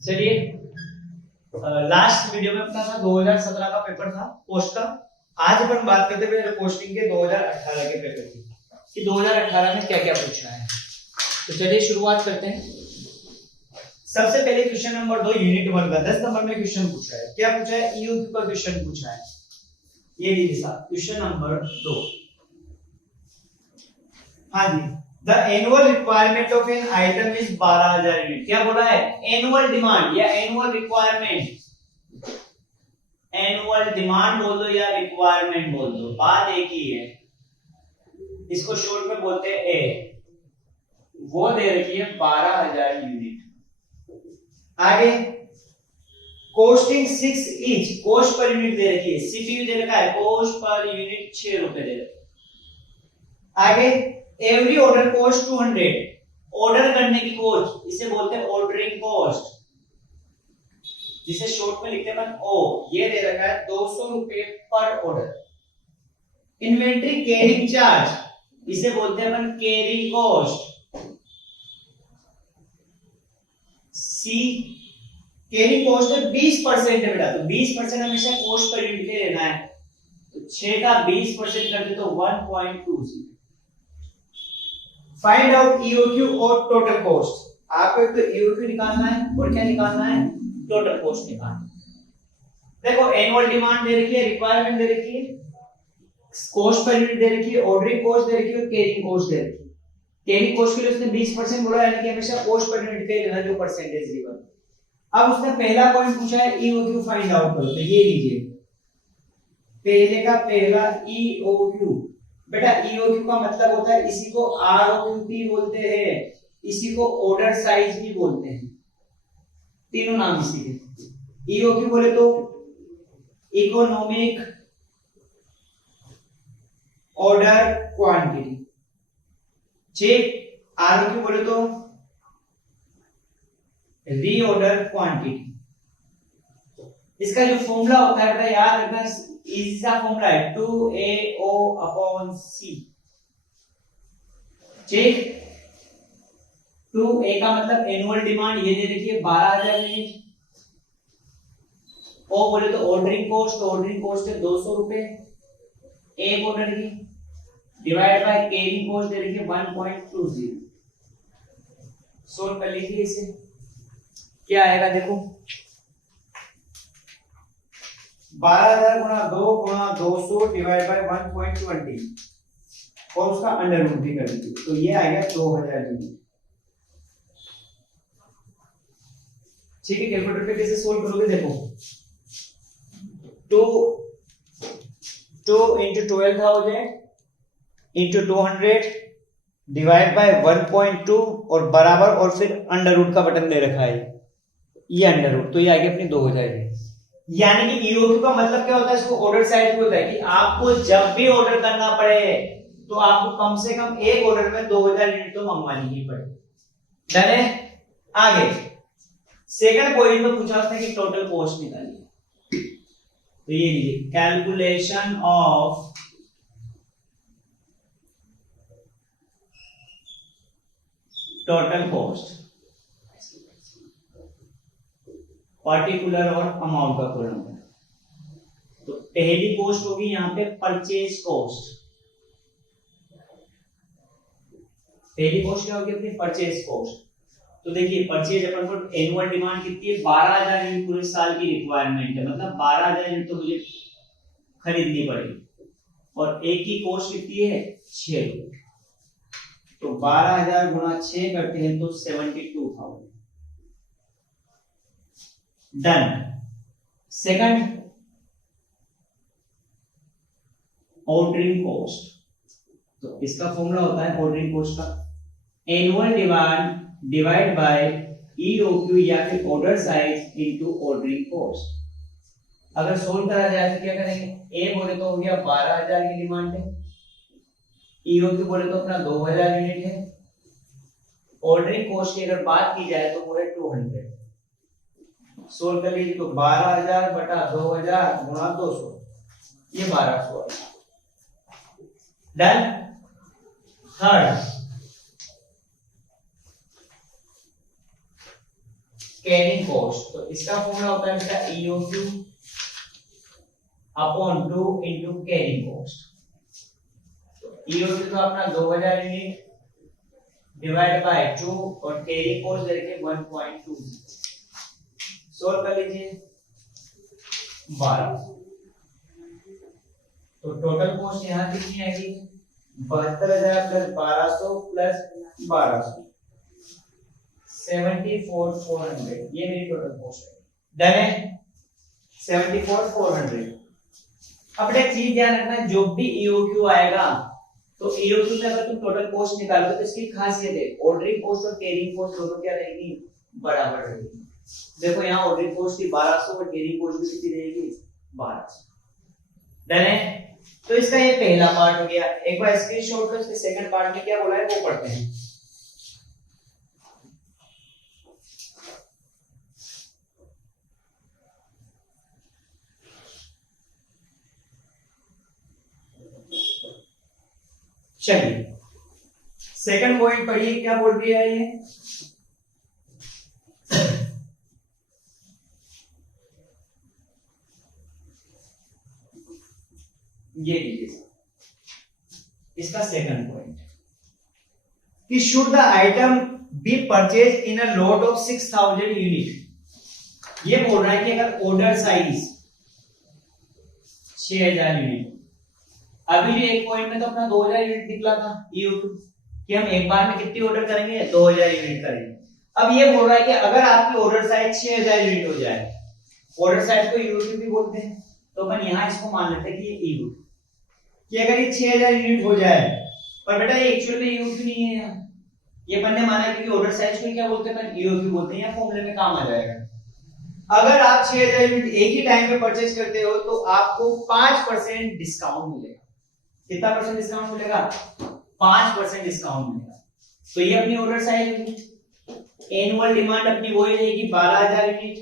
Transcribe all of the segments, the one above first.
चलिए, last video में अपना था 2017 का पेपर था पोस्ट का। आज अपन बात करते हुए पोस्टिंग के 2018 के पेपर की कि 2018 में क्या क्या पूछा है। तो चलिए शुरुआत करते हैं। सबसे पहले क्वेश्चन नंबर 2 यूनिट 1 का 10 नंबर में क्वेश्चन पूछा है। क्या पूछा है? ईओक्यू का क्वेश्चन पूछा है। ये लीजिए साहब, क्वेश्चन नंबर 2। हाँ जी, the annual requirement of an item is 12,000 unit. क्या बोला है? एनुअल डिमांड या एनुअल रिक्वायरमेंट। एनुअल डिमांड बोल दो या रिक्वायरमेंट बोल दो, बात एक ही है। इसको शॉर्ट में बोलते हैं ए। वो दे रखी है 12,000 यूनिट। आगे costing 6 each, cost per unit दे रखी है। सीपीयू दे रखा है, कॉस्ट पर यूनिट 6 रुपए दे रखा है। आगे एवरी ऑर्डर कॉस्ट 200, ऑर्डर करने की कॉस्ट, इसे बोलते हैं ऑर्डरिंग कॉस्ट, जिसे शॉर्ट में लिखते हैं ओ। ये दे रखा है 200 रुपए पर ऑर्डर। इन्वेंट्री कैरिंग चार्ज, इसे बोलते हैं अपन कैरिंग कॉस्ट। सी कैरिंग कॉस्ट है 20% है बेटा, तो 20% हमेशा कॉस्ट पर यूनिट ले लेना है। तो 6 का 20% कर दे तो 1.20। फाइंड आउट ईओक्यू और टोटल कॉस्ट। आपको एक तो ईओक्यू निकालना है और क्या निकालना है? टोटल कॉस्ट निकालना है। देखो एनुअल डिमांड दे रखी है, रिक्वायरमेंट दे रखी है, कॉस्ट पर यूनिट दे रखी है, ऑर्डरिंग कॉस्ट दे रखी है और कैरिंग कॉस्ट दे रखी है। कैरिंग कॉस्ट के लिए उसने 20% बोला, यानी कि हमेशा कॉस्ट पर यूनिट पे लेना जो परसेंटेज गिवन। अब उसने पहला पॉइंट पूछा है ईओक्यू फाइंड आउट करो, तो ये लीजिए पहले का पहला ईओक्यू। बेटा ईओक्यू का मतलब होता है, इसी को आरओक्यूटी बोलते हैं, इसी को ऑर्डर साइज भी बोलते हैं, तीनों नाम इसी के। ईओक्यू बोले तो इकोनॉमिक ऑर्डर क्वांटिटी, ठीक। आरओक्यू बोले तो रीऑर्डर क्वांटिटी। इसका जो फॉर्मूला होता है बेटा याद रखना, इजी सा फॉर्मूला है 2AO/C, ठीक। 2A का मतलब एनुअल डिमांड, ये दे रखी है 12,000 यूनिट। ओ बोले तो ऑर्डरिंग कॉस्ट, ऑर्डरिंग कॉस्ट है 200 रुपए एक ऑर्डर की, डिवाइड बाय कैरिंग कॉस्ट दे रखी है 1.20। सोल्व कर लीजिए इसे, क्या आएगा देखो। 12,000 गुणा 2 गुणा 200 डिवाइड बाय 1.20 और उसका अंडर रूट भी कर दीजिए, तो ये आएगा 2,000 यूनिट, ठीक है। कैलकुलेटर पे कैसे सोल्व करोगे देखो, 2 into 12,000 into 200 डिवाइड बाय 1.2 और बराबर, और फिर अंडर रूट का बटन दे रखा है, ये अंडर रूट, तो ये आ गया अपनी 2,000। यानी कि ईओक्यू का मतलब क्या होता है? इसको ऑर्डर साइज बोलता है कि आपको जब भी ऑर्डर करना पड़े तो आपको कम से कम एक ऑर्डर में 2,000 यूनिट तो मंगवानी ही पड़े। डन है। आगे सेकंड पॉइंट में पूछा उसने कि टोटल कॉस्ट निकालिए, तो ये लीजिए calculation of total cost, particular और अमाउंट का पूर्ण होगा। तो पहली कॉस्ट होगी यहां पे परचेज कॉस्ट। पहली कॉस्ट क्या होगी अपनी? Purchase cost. तो देखिए परचेज अपन को एनुअल डिमांड कितनी है? 12,000 यूनिट पूरे साल की रिक्वायरमेंट है, मतलब 12,000 यूनिट तो मुझे खरीदनी पड़ेगी, और एक की कॉस्ट कितनी है? 6 रुपए। तो 12,000 गुणा 6 करते हैं तो 72,000। डन। सेकंड ऑर्डरिंग कॉस्ट, तो इसका फॉर्मूला होता है ऑर्डरिंग कॉस्ट का annual demand divide by EOQ या फिर order size into ordering cost. अगर सोल्व करा जाए तो क्या करेंगे? ए बोले तो हो गया 12,000 की डिमांड है, ईओक्यू बोले तो अपना 2,000 यूनिट है, ऑर्डरिंग कॉस्ट की अगर बात की जाए तो वो है 200। सोल्व कर लीजिए तो 12,000 बटा 2,000 गुणा 200, ये 1,200 है। डन। थर्ड कैरिंग कॉस्ट, तो इसका फॉर्मूला होता है बेटा EOQ upon 2 into carrying cost. तो EOQ तो अपना 2000 यूनिट डिवाइड बाय 2 और कैरिंग कॉस्ट लेके 1.2 सोल्व कर लीजिए 12। तो टोटल कॉस्ट यहाँ कितनी आएगी 72,000 प्लस 1200 प्लस 1200 74,400, ये मेरी टोटल कॉस्ट है। डन है 74,400। अब एक चीज ध्यान रखना, जो भी EOQ आएगा तो EOQ में अगर तुम टोटल कॉस्ट निकालोगे तो इसकी खासियत है ऑर्डरिंग कॉस्ट और कैरिंग कॉस्ट दोनों क्या रहेगी बराबर रहेगी। देखो यहाँ ऑर्डरिंग कॉस्ट की 1200 और कैरिंग कॉस्ट भी कितनी रहेगी 1200। डन है। तो इसका ये पहला पार्ट हो गया। एक बार स्क्रीनशॉट लो, इसके सेकंड पार्ट में क्या बोला है वो पढ़ते हैं। चलिए सेकंड पॉइंट पढ़िए, क्या बोल रही है ये। ये लीजिए इसका सेकंड पॉइंट कि should the item B purchase in a lot of 6000 unit. ये बोल रहा है कि अगर ऑर्डर साइज 6000 यूनिट, अभी जो एक पॉइंट में तो अपना 2000 यूनिट निकला था EOQ कि हम एक बार में कितनी ऑर्डर करेंगे 2000 यूनिट करेंगे। अब ये बोल रहा है कि अगर आपकी ऑर्डर साइज 6000 यूनिट हो जाए, ऑर्डर साइज को EOQ भी बोलते हैं, तो अपन यहां इसको मान लेते हैं कि ये EOQ कि अगर ये 6000 यूनिट हो जाए, पर बेटा ये एक्चुअली में EOQ नहीं है यहाँ, ये अपन ने माना क्योंकि ऑर्डर साइज को क्या बोलते हैं अपन EOQ बोलते हैं, या फॉर्मूले में काम आ जाएगा। अगर आप 6000 यूनिट एक ही टाइम में परचेज करते हो तो आपको 5% डिस्काउंट मिलेगा। कितना परसेंट डिस्काउंट मिलेगा 5% डिस्काउंट मिलेगा। तो ये अपनी ऑर्डर साइज होगी। एनुअल डिमांड अपनी वही रहेगी 12000 यूनिट।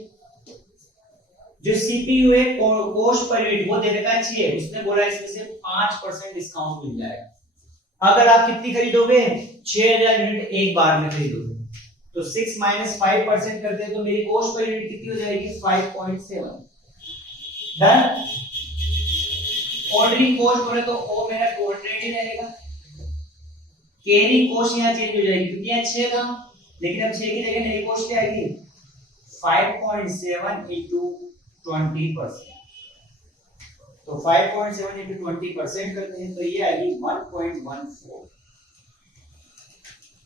जो सीपीयू है कॉस्ट पर यूनिट वो दे रखा है 6, उसने बोला इसमें से 5% डिस्काउंट मिल जाएगा। अगर आप कितनी खरीदोगे 6000 यूनिट एक बार में खरीदोगे तो 6 माइनस 5% करते हैं तो मेरी कॉस्ट पर यूनिट कितनी हो जाएगी 5.7। डन। ऑर्डरिंग कॉस्ट बोले तो वो मेरा कोऑर्डिनेट ही रहेगा। कैरिंग कॉस्ट यहाँ चेंज हो जाएगी क्योंकि यहाँ 6 था, लेकिन अब 6 की जगह नई कॉस्ट क्या आएगी 5.7 into 20%। तो 5.7 into 20% करते हैं तो ये आएगी 1.14।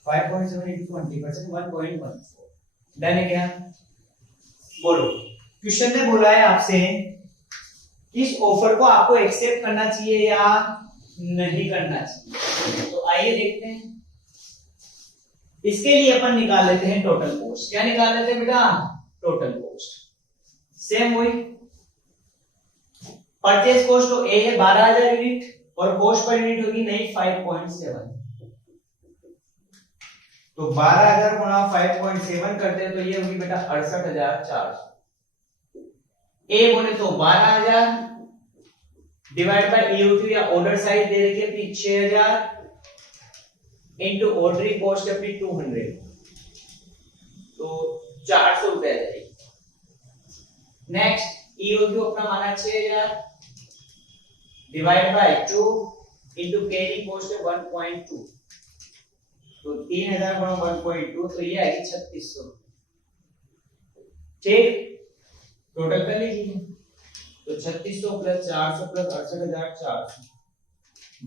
5.7 into 20% 1.14। डन है क्या। बोलो क्वेश्चन ने बोला है आपसे इस ऑफर को आपको एक्सेप्ट करना चाहिए या नहीं करना चाहिए। तो आइए देखते हैं। इसके लिए अपन निकाल लेते हैं टोटल कॉस्ट। क्या निकाल लेते हैं बेटा टोटल कॉस्ट। सेम वही परचेज कॉस्ट तो ए है 12000 यूनिट और कॉस्ट पर यूनिट होगी नहीं 5.7। तो 12000 गुणा 5.7 करते हैं तो ये होगी बेटा 68,400। ए बोले तो 12000 डिवाइड बाय EOQ या ऑर्डर साइज दे रखी है अपनी 6000 इनटू ऑर्डरिंग कॉस्ट अपनी 200, तो 400 रुपए जाएगी। नेक्स्ट EOQ अपना माना 6000 divide by 2 into carrying cost है 1.2, तो 3000 गुणा 1.2 तो ये आएगी 3600। ठीक, टोटल कर लीजिए तो 3600 प्लस 400 प्लस 68,400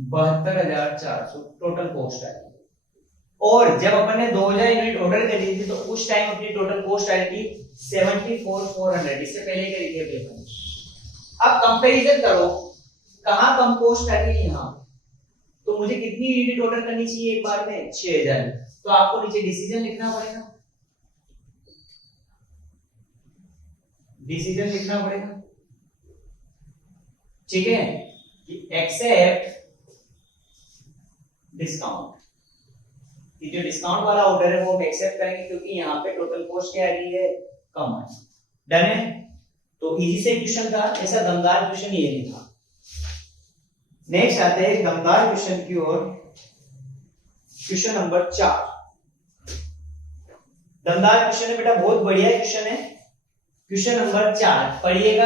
72,400 टोटल कॉस्ट आएगी। और जब अपन ने 2000 यूनिट ऑर्डर कर ली थी तो उस टाइम अपनी टोटल कॉस्ट आई थी 74,400, इससे पहले करी थी अभी अपन। अब कंपैरिजन करो कहां कम कॉस्ट आ रही है यहां, तो मुझे कितनी यूनिट ऑर्डर करनी चाहिए एक बार में 6000, तो आपको नीचे डिसीजन लिखना पड़ेगा। डिसीजन लिखना पड़ेगा, ठीक है, कि एक्सेप्ट डिस्काउंट। कि जो डिस्काउंट वाला ऑर्डर है वो हम एक्सेप्ट करेंगे क्योंकि यहाँ पे टोटल कॉस्ट क्या आ रही है कम है। डन है। तो इजी से क्वेश्चन था, ऐसा दमदार क्वेश्चन ये नहीं था। नेक्स्ट आते हैं दमदार क्वेश्चन की ओर। Question number 4। दमदार क्वेश्चन है बेटा, बहुत बढ़िया क्वेश्चन है। क्वेश्चन नंबर 4 पढ़िएगा।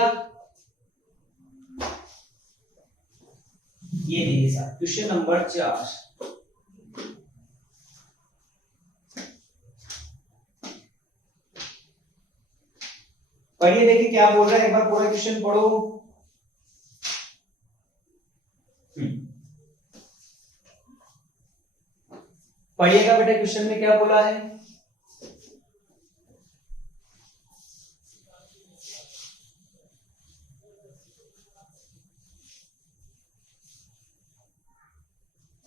ये देखिए साहब, क्वेश्चन नंबर 4। पढ़िए, देखिए क्या बोल रहा है, एक बार पूरा क्वेश्चन पढ़ो। पढ़िएगा बेटा, क्वेश्चन में क्या बोला है।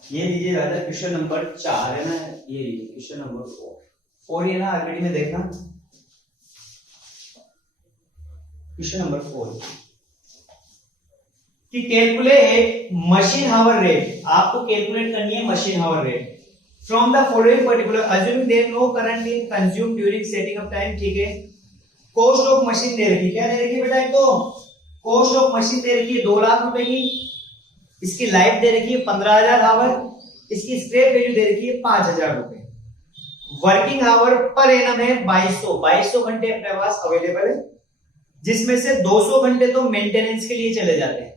ये लीजिए राजा, क्वेश्चन नंबर 4 है ना, ये लीजिए क्वेश्चन नंबर 4 ये ना ऑलरेडी में देखना। क्वेश्चन नंबर 4 कि कैलकुलेट मशीन हावर रेट, आपको कैलकुलेट करनी है machine hour rate from the following particular assuming there no current in consume during setting up time. ठीक है, कॉस्ट ऑफ मशीन दे रखी है, क्या दे रखी है बेटा, एक तो कॉस्ट ऑफ मशीन दे रखी है 2 लाख रुपए की, इसकी लाइफ दे रखी है 15,000 आवर, इसकी स्क्रैप वैल्यू दे रखी है 5,000 रुपए। वर्किंग आवर पर एनम है 2200 घंटे अपने पास अवेलेबल है, जिसमें से 200 घंटे तो मेंटेनेंस के लिए चले जाते हैं।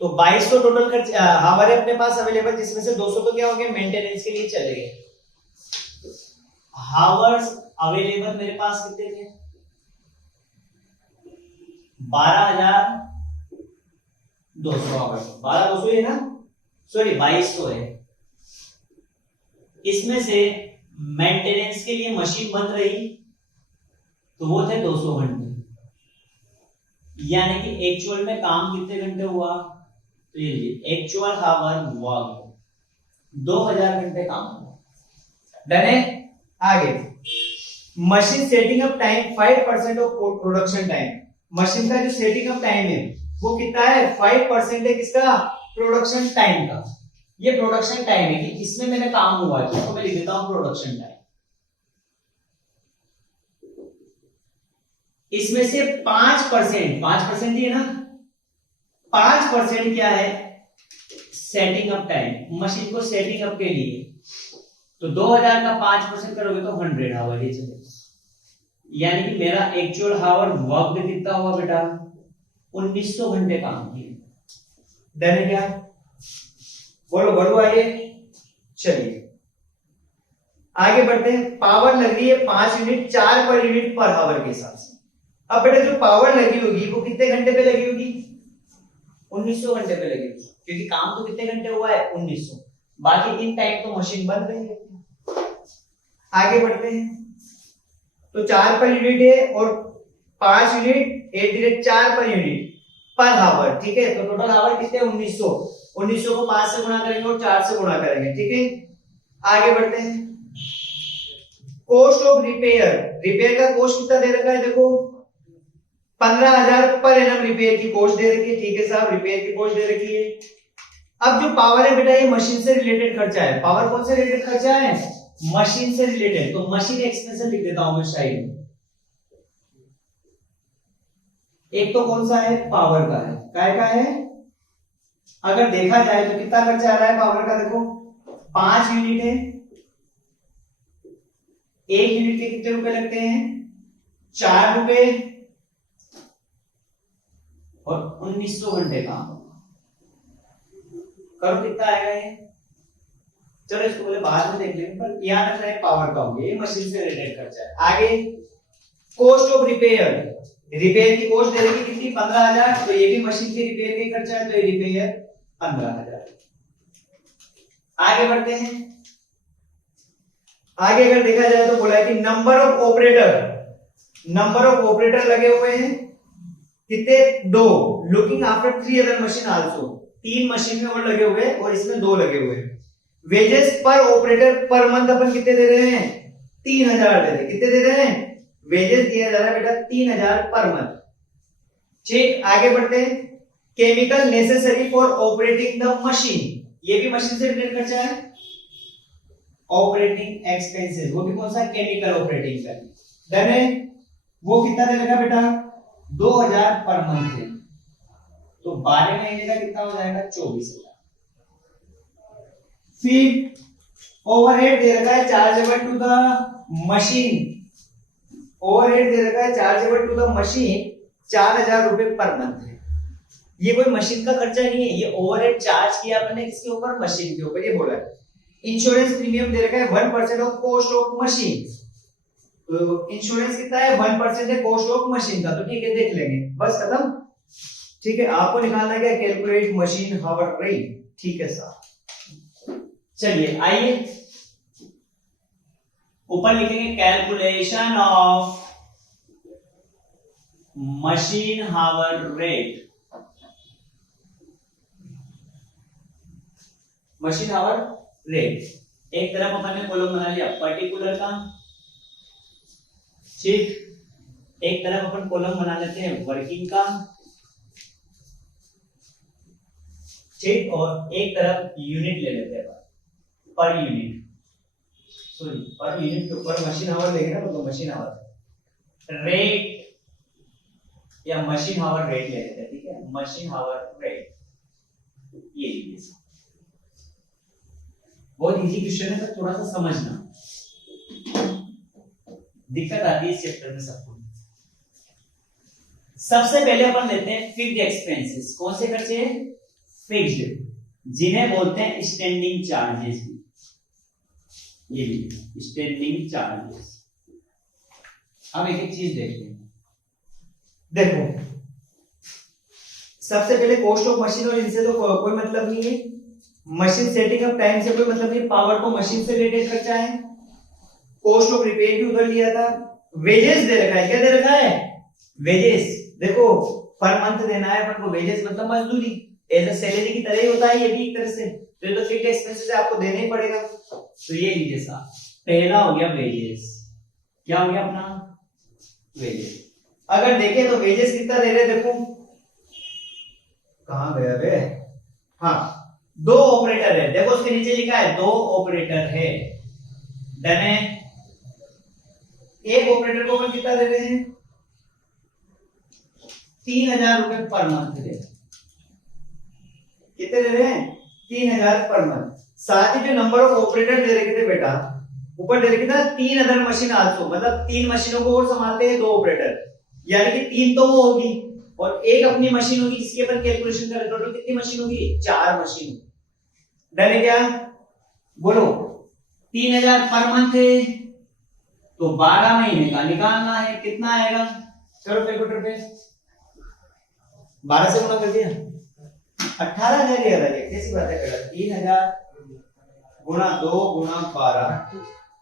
तो 2200 टोटल खर्च हावर है अपने पास अवेलेबल, जिसमें से 200 तो क्या हो गया, मेंटेनेंस के लिए चले गए। हावर्स अवेलेबल मेरे पास कितने थे, 12,200 आवर्स, 12,200 है ना, सॉरी 2200 है। इसमें से मेंटेनेंस के लिए मशीन बन रही तो वो थे 200 घंटे, यानी कि एक्चुअल में काम कितने घंटे हुआ, तो ये लीजिए एक्चुअल हावर वर्क 2000 घंटे काम हुआ। डन है। आगे machine setting up time 5% of production time, machine का जो सेटिंग अप टाइम है वो कितना है, 5% है किसका, प्रोडक्शन टाइम का। ये प्रोडक्शन टाइम है कि इसमें मैंने काम हुआ, तो मैं लिख देता हूं प्रोडक्शन टाइम। इसमें से 5% ही है ना, 5% क्या है, सेटिंग अप टाइम, मशीन को सेटिंग अप के लिए। तो 2000 का 5% करोगे तो 100 आवर ये चलेगा, यानी कि मेरा एक्चुअल हावर वर्क कितना हुआ बेटा, 1900 घंटे काम किए। डन है क्या, बोलो बोलो आइए। चलिए आगे बढ़ते हैं। पावर लग रही है 5 unit 4 per unit per hour के हिसाब से। अब बेटा जो पावर लगी होगी वो कितने घंटे पे लगी होगी, 1900 घंटे पे लगी होगी, क्योंकि काम तो कितने घंटे हुआ है, 1900, बाकी इन टाइम तो मशीन बंद रही है। आगे बढ़ते हैं। तो 4 पर यूनिट है और 5 unit 8/4 per unit per hour. ठीक है, तो टोटल आवर कितने, 1900 को 5 से गुणा करेंगे और 4 से गुणा करेंगे। ठीक है, आगे बढ़ते हैं। कॉस्ट ऑफ रिपेयर का कॉस्ट कितना दे रखा है, देखो 15,000 पर एनम रिपेयर की कॉस्ट दे रखी है। ठीक है साहब, रिपेयर की कॉस्ट दे रखी है। अब जो पावर है बेटा, ये मशीन से रिलेटेड खर्चा है। पावर कौन से रिलेटेड खर्चा है, मशीन से रिलेटेड, तो मशीन एक्सपेंस लिख देता हूं मैं साइड में। एक तो कौन सा है, पावर का है, काय का है, अगर देखा जाए तो कितना खर्चा आ रहा है पावर का, देखो 5 यूनिट है, 1 यूनिट के कितने रुपए लगते हैं, 4 रुपए, और 1900 घंटे काम करो, कितना आएगा ये, चलो इसको पहले बाद में देख लेंगे, पर याद रखना है पावर का हो गया, ये मशीन से रिलेटेड खर्चा है। आगे कॉस्ट ऑफ रिपेयर की कॉस्ट दे रही कितनी, 15,000, तो ये भी मशीन के रिपेयर का ही खर्चा है, तो ये रिपेयर 15,000। आगे बढ़ते हैं। आगे अगर देखा जाए तो बोला है कि नंबर ऑफ ऑपरेटर लगे हुए हैं कितने, 2, looking after 3 other machine also, 3 machine में और लगे हुए हैं और इसमें 2 लगे हुए हैं। वेजेस पर ऑपरेटर पर मंथ अपन कितने दे रहे हैं, 3,000 दे रहे हैं। कितने दे रहे हैं, वेजेस दिया जा रहा है बेटा 3,000 पर मंथ। ठीक, आगे बढ़ते हैं। Chemical necessary for operating the machine, ये भी मशीन से रिलेटेड खर्चा है। ऑपरेटिंग एक्सपेंसेस, वो भी कौन सा, केमिकल ऑपरेटिंग का। डन है, वो कितना दे रखा बेटा, 2,000 पर मंथ है, तो 12 महीने का कितना हो जाएगा, 24,000। फिर ओवरहेड दे रखा है chargeable to the machine overhead दे रखा है चार्जेबल टू द मशीन 4000 रुपए पर मंथ है। ये कोई मशीन का खर्चा नहीं है, ये ओवरहेड चार्ज किया आपने किसके ऊपर, मशीन के ऊपर। ये बोला है इंश्योरेंस प्रीमियम दे रखा है 1% ऑफ कॉस्ट ऑफ मशीन। तो इंश्योरेंस कितना है, 1% है कॉस्ट ऑफ मशीन का। तो ठीक है, देख लेंगे, बस खत्म। ठीक है, आपको निकालना है कैलकुलेट मशीन हावर रेट। ठीक है सर, चलिए आइए ऊपर लिखेंगे calculation of machine hour rate. Machine hour rate एक तरफ अपन ने कॉलम बना लिया पर्टिकुलर का, ठीक। एक तरफ अपन कॉलम बना लेते हैं वर्किंग का, ठीक। और एक तरफ यूनिट ले लेते हैं per unit, sorry per unit के ऊपर मशीन हावर लेंगे ना, तो मशीन हावर रेट या मशीन हावर रेट ले लेते हैं, ठीक है। मशीन हावर रेट ये लीजिए, बहुत इजी क्वेश्चन है, तो थोड़ा सा समझना, दिक्कत आती है इस चैप्टर में सबको। सबसे पहले अपन लेते हैं फिक्स्ड एक्सपेंसेस। कौन से खर्चे, फिक्स्ड, जिन्हें बोलते हैं स्टैंडिंग चार्जेस। ये भी स्टैंडिंग चार्जेस। अब एक एक चीज देखते हैं। देखो सबसे पहले कॉस्ट ऑफ मशीन, और इनसे तो कोई मतलब नहीं है। मशीन सेटिंग अप टाइम से कोई मतलब नहीं, पावर को मशीन से रिलेटेड खर्चा है। कॉस्ट ऑफ रिपेयर भी उधर लिया था। वेजेस दे रखा है, क्या दे रखा है, वेजेस। देखो पर मंथ देना है अपन को वेजेस, मतलब मजदूरी, एज अ सैलरी की तरह ही होता है ये भी एक तरह से। तो ये तो फिक्स्ड एक्सपेंसेस है, आपको देना ही पड़ेगा। तो ये लीजिए साहब, पहला हो गया वेजेस। क्या हो गया अपना, वेजेस। अगर देखें तो वेजेस कितना दे रहे, देखो कहां गया बे, हाँ 2 ऑपरेटर है। देखो उसके नीचे लिखा है 2 ऑपरेटर है, डन है। एक ऑपरेटर को अपन कितना दे रहे हैं, 3000 रुपए पर मंथ दे। कितने दे रहे हैं, 3000 पर मंथ। साथ ही जो नंबर ऑफ ऑपरेटर दे रखे थे बेटा, ऊपर दे रखे था 3000 मशीन आल्सो, मतलब 3 मशीनों को और संभालते हैं 2 ऑपरेटर, यानी कि 3 तो वो होगी और एक अपनी मशीन होगी जिसके अपन कैलकुलेशन करें। टोटल कितनी मशीन होगी, 4 मशीन। डन है क्या, बोलो। 3000 पर मंथ है तो 12 महीने का निकालना है, कितना आएगा, चलो कैलकुलेटर पे 12 से गुणा कर दिया, 18,000 ही आ रहा है। कैसी बात है बेटा, 3000 गुणा 2 गुणा 12,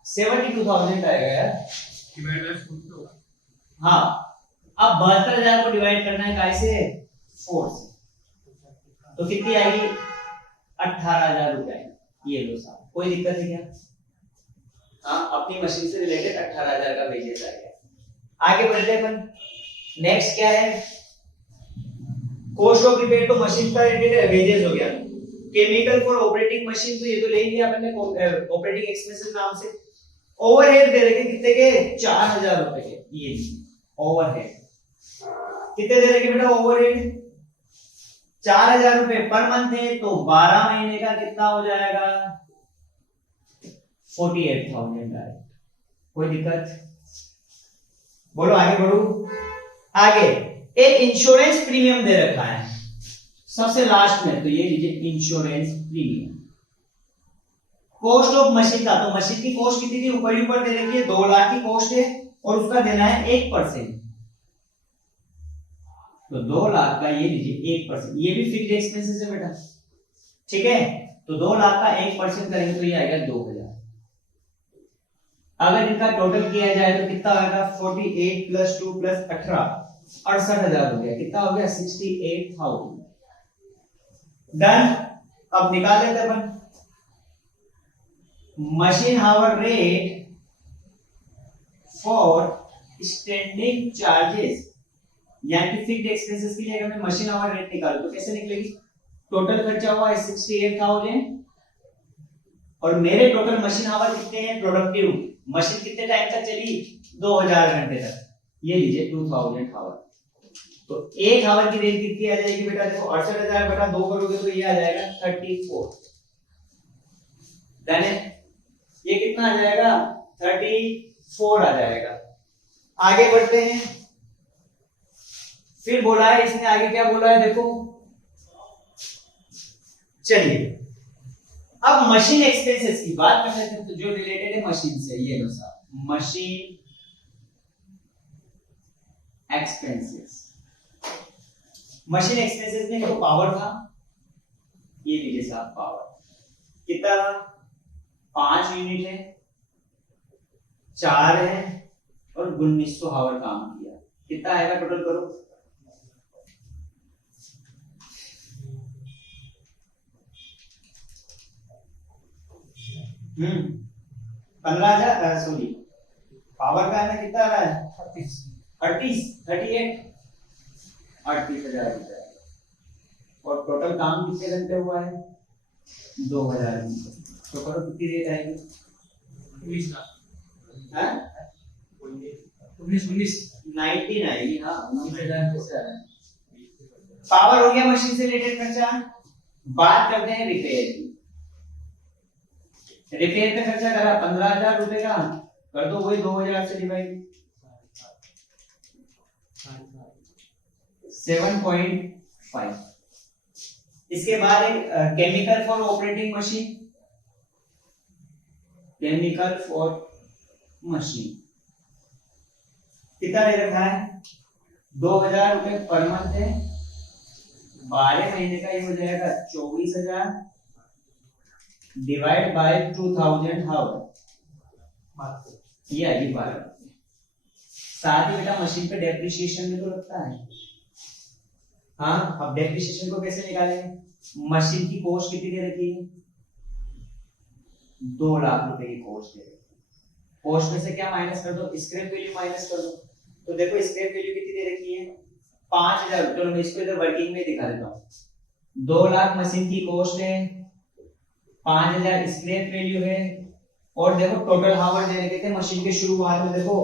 72,000 आएगा यार। हाँ, अब 72,000 को डिवाइड करना है काय से, 4 से, तो कितनी आएगी, 18,000 रुपए। ये लो साहब, कोई दिक्कत है क्या, हाँ अपनी मशीन से रिलेटेड 18,000 का वेजेस आ गया। आगे बढ़ते हैं अपन, नेक्स्ट क्या है, कॉस्ट ऑफ रिपेयर तो मशीन का रिलेटेड वेजेस हो गया। केमिकल फॉर ऑपरेटिंग मशीन, तो ये तो ले लिया अपन ने ऑपरेटिंग एक्सपेंसेस नाम से। ओवरहेड दे रखे कितने के, 4,000 रुपए के। ये ओवरहेड कितने दे रखे बेटा, ओवरहेड 4,000 रुपए पर मंथ है, तो 12 महीने का कितना हो जाएगा, 48,000 डायरेक्ट। कोई दिक्कत, बोलो आगे बढ़ू। आगे एक इंश्योरेंस प्रीमियम दे रखा है सबसे लास्ट में, तो ये लीजिए insurance premium. Cost of machine का, तो मशीन की कॉस्ट कितनी थी, ऊपर दे रखी है, 2 लाख की कॉस्ट है और उसका देना है 1%। तो 2 लाख का ये लीजिए 1%, ये भी फिक्स्ड एक्सपेंसेस है बेटा, ठीक है। तो 2 लाख का 1% करेंगे तो ये आएगा 2,000। अगर इनका टोटल किया जाए तो कितना आएगा, 48 प्लस 2 प्लस 18, 68,000 हो गया। कितना हो गया, 68,000। डन। अब निकाल लेते हैं अपन machine hour rate for standing charges, यानी कि फिक्स्ड एक्सपेंसेस के लिए अगर मैं मशीन हावर रेट निकालूं तो कैसे निकलेगी, टोटल खर्चा हुआ है 68,000 और मेरे टोटल मशीन हावर कितने हैं, प्रोडक्टिव मशीन कितने टाइम तक चली, 2000 घंटे तक। ये लीजिए 2000 हावर। तो 1 हावर की रेट कितनी आ जाएगी बेटा, देखो 68,000 बटा 2 करोगे तो ये आ जाएगा 34। देन ये कितना आ जाएगा, 34 आ जाएगा। आगे बढ़ते हैं। फिर बोला है इसने, आगे क्या बोला है देखो, चलिए अब मशीन एक्सपेंसेस की बात कर लेते हैं, तो जो रिलेटेड है मशीन से, ये लो साहब, मशीन एक्सपेंसेस। मशीन एक्सपेंसेस में देखो पावर था, ये लीजिए साहब पावर कितना, 5 यूनिट है, 4 है और 1900 हावर काम किया, कितना आएगा टोटल करो। हम्म 15,000, सॉरी पावर का है ना, कितना आ रहा है 38 38,000 और टोटल काम कितने घंटे हुआ है 2000 घंटे, तो करो कितनी रेट आएगी 19 हाँ 19 आएगी। हाँ 19,000 कैसे आ रहा है। पावर हो गया मशीन से रिलेटेड खर्चा। बात करते हैं रिपेयर की। रिपेयर का खर्चा करा 15,000 रुपए का, कर दो वही 2000 से डिवाइड, 7.5। इसके बाद एक chemical for operating machine, chemical for machine कितना ले रखा है 2000 रुपए पर मंथ है, 12 महीने का ये हो जाएगा 24,000 डिवाइड बाय 2000 हावर, ये आएगी 12। साथ ही बेटा मशीन पे डेप्रिसिएशन भी तो लगता है। हाँ अब डेप्रिसिएशन को कैसे निकालेंगे, मशीन की कॉस्ट कितनी दे रखी है 2 लाख रुपए की कॉस्ट है, कॉस्ट में से क्या माइनस कर दो, स्क्रैप वैल्यू माइनस कर दो, तो देखो स्क्रैप वैल्यू कितनी दे रखी है 5,000। चलो मैं इसको इधर वर्किंग में दिखा देता हूँ। 2 लाख मशीन की कॉस्ट है, 5,000 स्क्रैप वैल्यू है, और देखो टोटल हावर दे रखे थे मशीन के शुरुआत में, देखो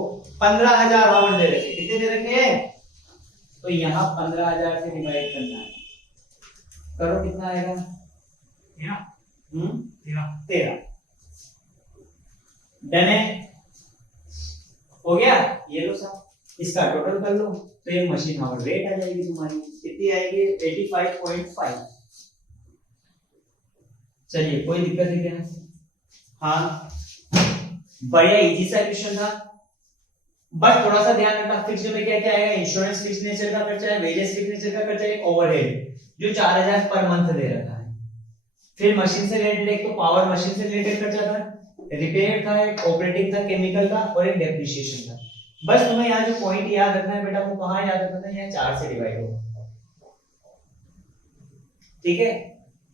15,000 हावर दे रखे, कितने दे रखे हैं, तो यहाँ 15,000 से डिवाइड करना है, करो कितना आएगा 13। डन है, हो गया। ये लो साहब, इसका टोटल कर लो, तो ये मशीन हावर रेट आ जाएगी तुम्हारी, कितनी आएगी 85.5। चलिए कोई दिक्कत है क्या। हाँ बढ़िया इजी सा क्वेश्चन था, बट थोड़ा सा ध्यान रखना, फिक्स्ड में क्या क्या आएगा, इंश्योरेंस फिक्स्ड नेचर का खर्चा है, वेजेस फिक्स्ड नेचर का खर्चा है, ओवरहेड जो 4000 पर मंथ दे रखा है। फिर मशीन से रिलेटेड एक तो पावर मशीन से रिलेटेड खर्चा था, रिपेयर था, एक ऑपरेटिंग था केमिकल का, और एक डेप्रिसिएशन था। बस तुम्हें यहाँ जो पॉइंट याद रखना है बेटा, वो कहाँ याद रखना है, यहाँ 4 से डिवाइड होगा, ठीक है,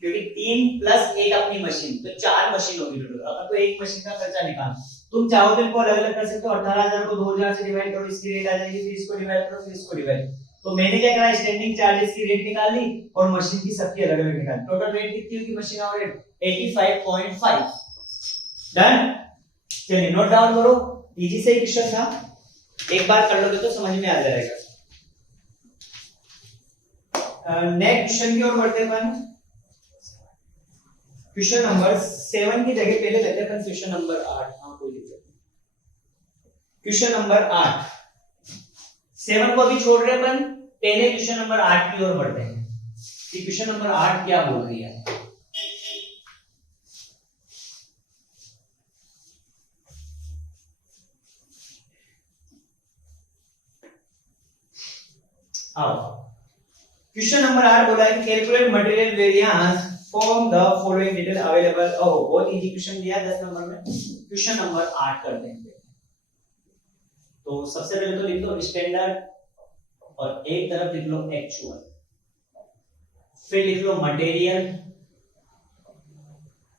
क्योंकि 3 + 1 अपनी मशीन, तो 4 मशीन होगी टोटल। अगर तो एक मशीन का खर्चा निकाल, तुम चाहो तो इनको अलग अलग कर सकते हो, 18,000 को 2000 से डिवाइड करो, इसकी रेट आ जाएगी, फिर इसको डिवाइड करो, फिर इसको डिवाइड। तो मैंने क्या करा, स्टैंडिंग चार्जेस की रेट निकाल ली और मशीन की सबकी अलग अलग निकाली, टोटल रेट कितनी होगी मशीन आवर रेट 85.5। डन, चलिए नोट डाउन करो, इजी से क्वेश्चन था, एक बार कर लोगे तो समझ में आ जाएगा। नेक्स्ट क्वेश्चन की ओर बढ़ते हैं। क्वेश्चन नंबर 7 की जगह पहले लेते हैं क्वेश्चन नंबर 8। हाँ कोई दिक्कत नहीं। क्वेश्चन नंबर 8, 7 को अभी छोड़ रहे अपन, पहले क्वेश्चन नंबर 8 की ओर बढ़ते हैं कि क्वेश्चन नंबर 8 क्या बोल रही है। आओ, क्वेश्चन नंबर 8 बोला है कि calculate material variance from the following detail available. Oh बहुत इजी क्वेश्चन दिया 10 नंबर में। क्वेश्चन नंबर 8 करते हैं। तो सबसे पहले तो लिख दो स्टैंडर्ड और एक तरफ लिख लो एक्चुअल, फिर लिख लो मटेरियल,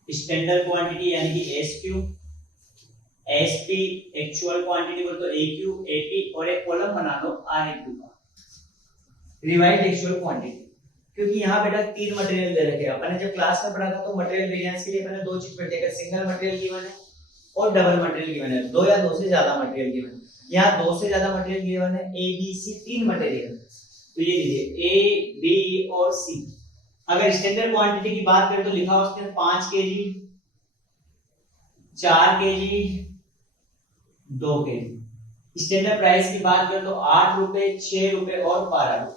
स्टैंडर्ड क्वांटिटी यानी कि एसक्यू, एसपी एक्चुअल क्वांटिटी बोल तो एक्यू, एपी, और एक कॉलम बना लो आरएक्यू का, रिवाइज एक्चुअल क्वांटिटी। क्योंकि यहाँ बेटा 3 मटेरियल दे रखे हैं, अपन ने जब क्लास में पढ़ा था तो मटेरियल वेरिएंस के लिए मैंने 2 चीज पढ़ी है, सिंगल मटेरियल गिवन है और डबल मटेरियल गिवन है, 2 या 2 से ज्यादा मटेरियल गिवन है। यहाँ 2 से ज्यादा मटेरियल गिवन है, ए बी सी 3 मटेरियल, तो ये लीजिए ए बी और सी। अगर स्टैंडर्ड क्वांटिटी की बात करें तो लिखा उसने 5 KG, 4 KG, 2 KG, standard price की बात करें तो 8 रुपए, 6 रुपए और 12 रुपए।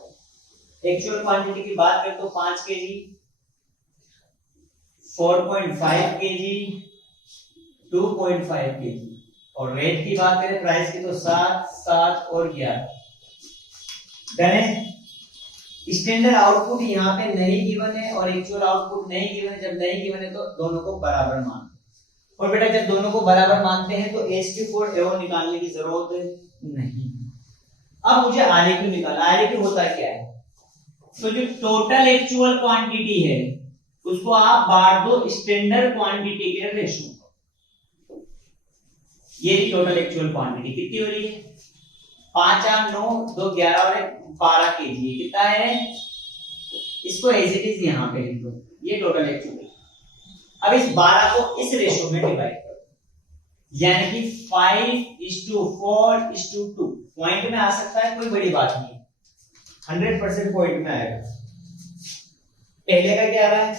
एक्चुअल क्वांटिटी की बात करें तो 5 केजी, 4.5 केजी, 2.5 केजी। और रेट की बात करें प्राइस की तो 7, 7 और 11। डन है। स्टैंडर्ड आउटपुट यहाँ पे नहीं गिवन है और एक्चुअल आउटपुट नहीं गिवन है। जब नहीं गिवन है तो दोनों को बराबर मान, और बेटा जब दोनों को बराबर मानते हैं तो HQ4 AO निकालने की जरूरत नहीं। अब मुझे RAQ निकालना। RAQ होता क्या है? तो जो टोटल एक्चुअल क्वांटिटी है उसको आप बांट दो स्टैंडर्ड क्वांटिटी के रेशो। ये टोटल एक्चुअल क्वांटिटी कितनी हो रही है? 5 8 9 2 11 और 12 केजी। कितना है? इसको एज इट इज यहाँ पे लिख दो। ये टोटल एक्चुअल। अब इस 12 को इस रेशो में डिवाइड करो, यानी कि 5:4:2। पॉइंट में आ सकता है, कोई बड़ी बात नहीं, 100% पॉइंट में आएगा। पहले का क्या आ रहा है?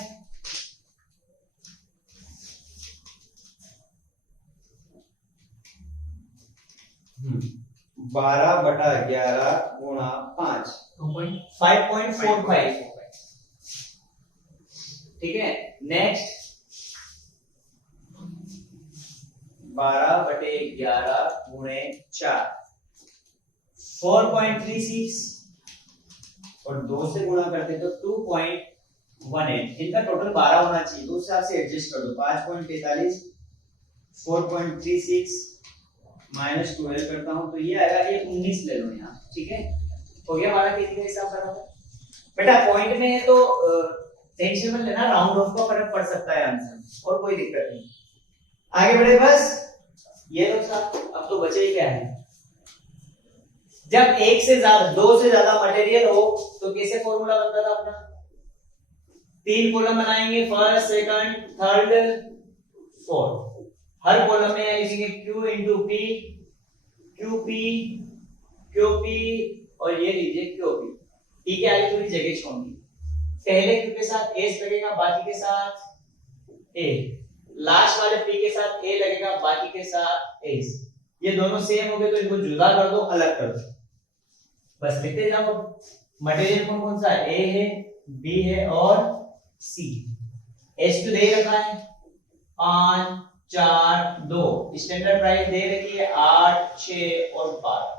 12/11 गुणा 5, 5.45। ठीक है। नेक्स्ट 12/11 गुणे 4, 4.36 और 2 से गुणा करते तो 2.18। इनका टोटल 12 होना चाहिए, तो उस हिसाब से एडजस्ट कर दो। 5.43, 4.36 माइनस 12 करता हूं तो ये आएगा, ये 19 ले लो यहाँ। ठीक है, हो गया 12 केजी का हिसाब बराबर। बेटा पॉइंट में है तो टेंशन मत लेना, राउंड ऑफ का फर्क पड़ सकता है आंसर, और कोई दिक्कत नहीं। आगे बढ़े बस। ये तो साहब अब तो बचे ही क्या है? जब एक से ज्यादा, 2 से ज्यादा मटेरियल हो तो कैसे फॉर्मूला बनता था अपना? 3 कॉलम बनाएंगे, फर्स्ट, सेकंड, थर्ड, फोर्थ। हर कॉलम में लिखेंगे Q into P, QP, QP और ये लीजिए QP। P के आगे थोड़ी जगह छोड़नी। पहले Q के साथ S लगेगा, बाकी के साथ A। लास्ट वाले P के साथ A लगेगा, बाकी के साथ S। ये दोनों सेम हो गए तो इनको जुदा कर दो, अलग कर दो। बस लिखते जाओ। मटेरियल कौन कौन सा है? A है, B है और C। H2 दे रखा है 5 4 2। स्टैंडर्ड प्राइस दे रखी है 8 6 और 12।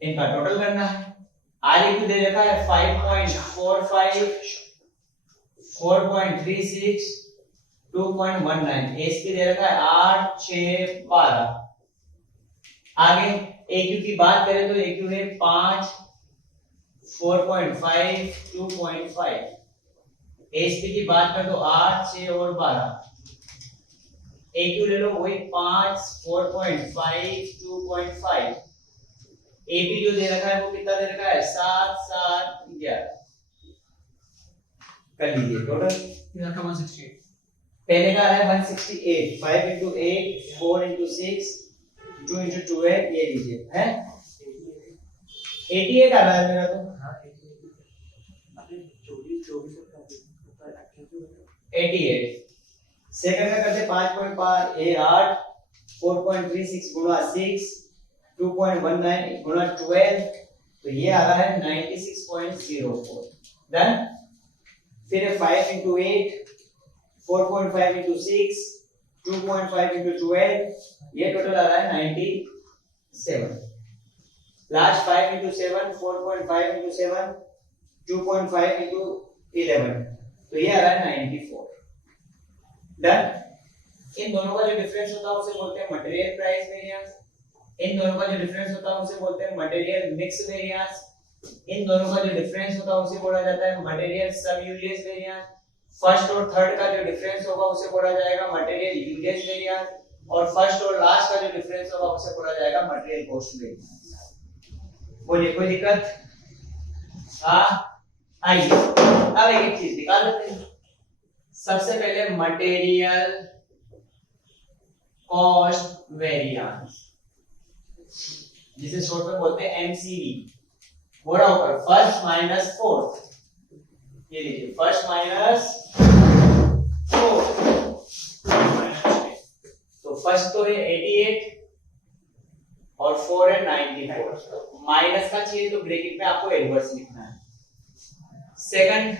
इनका टोटल करना है। RAQ दे रखा है 5.45, 4.36, 2.19। HQ दे रखा है 8 6 12। आगे AQ की बात करें तो AQ है 5, 4.5, 2.5। HP की बात करें तो 8 6 और 12। AQ ले लो वही 5, 4.5, 2.5। AP जो दे रखा है वो कितना दे रखा है? 7 7 11। कर लीजिए टोटल। इधर का 168। पहले का आ रहा है 168, 5 into 8, 4 into 6, 2 into 12। ये लीजिए है 88 आ रहा है मेरा तो। 88। सेकंड में करते 5.5 ए 8, 4.36 गुणा 6, 2.19 गुणा 12 तो ये आ रहा है 96.04। डन। फिर 5 into 8, 4.5 into 6, 2.5 into 12 ये टोटल आ रहा है 97। लास्ट 5 into 7, 4.5 into 7, 2.5 into 11 तो ये आ रहा है 94। डन। इन दोनों का जो डिफरेंस होता है उसे बोलते हैं मटेरियल प्राइस वेरिएंस। इन दोनों का जो डिफरेंस होता है उसे बोलते हैं मटेरियल मिक्स वेरिएंस। इन दोनों का जो डिफरेंस होता है उसे बोला जाता है मटेरियल सब यूजेज वेरिएंस। फर्स्ट और थर्ड का जो डिफरेंस होगा उसे बोला जाएगा मटेरियल यूजेज वेरिएंस। और फर्स्ट और लास्ट का जो डिफरेंस होगा उसे बोला जाएगा मटेरियल कॉस्ट वेरिएंस। बोलिए कोई दिक्कत? आइए अब एक चीज निकाल लेते हैं। सबसे पहले मटेरियल कॉस्ट वेरिएंस, जिसे शॉर्ट में बोलते हैं MCV। बोला ऊपर फर्स्ट माइनस फोर्थ। ये लीजिए फर्स्ट माइनस फोर्थ। तो फर्स्ट तो है 88, और 4 है 94। माइनस का चाहिए तो ब्रैकेट में आपको एडवर्स लिखना है। सेकंड,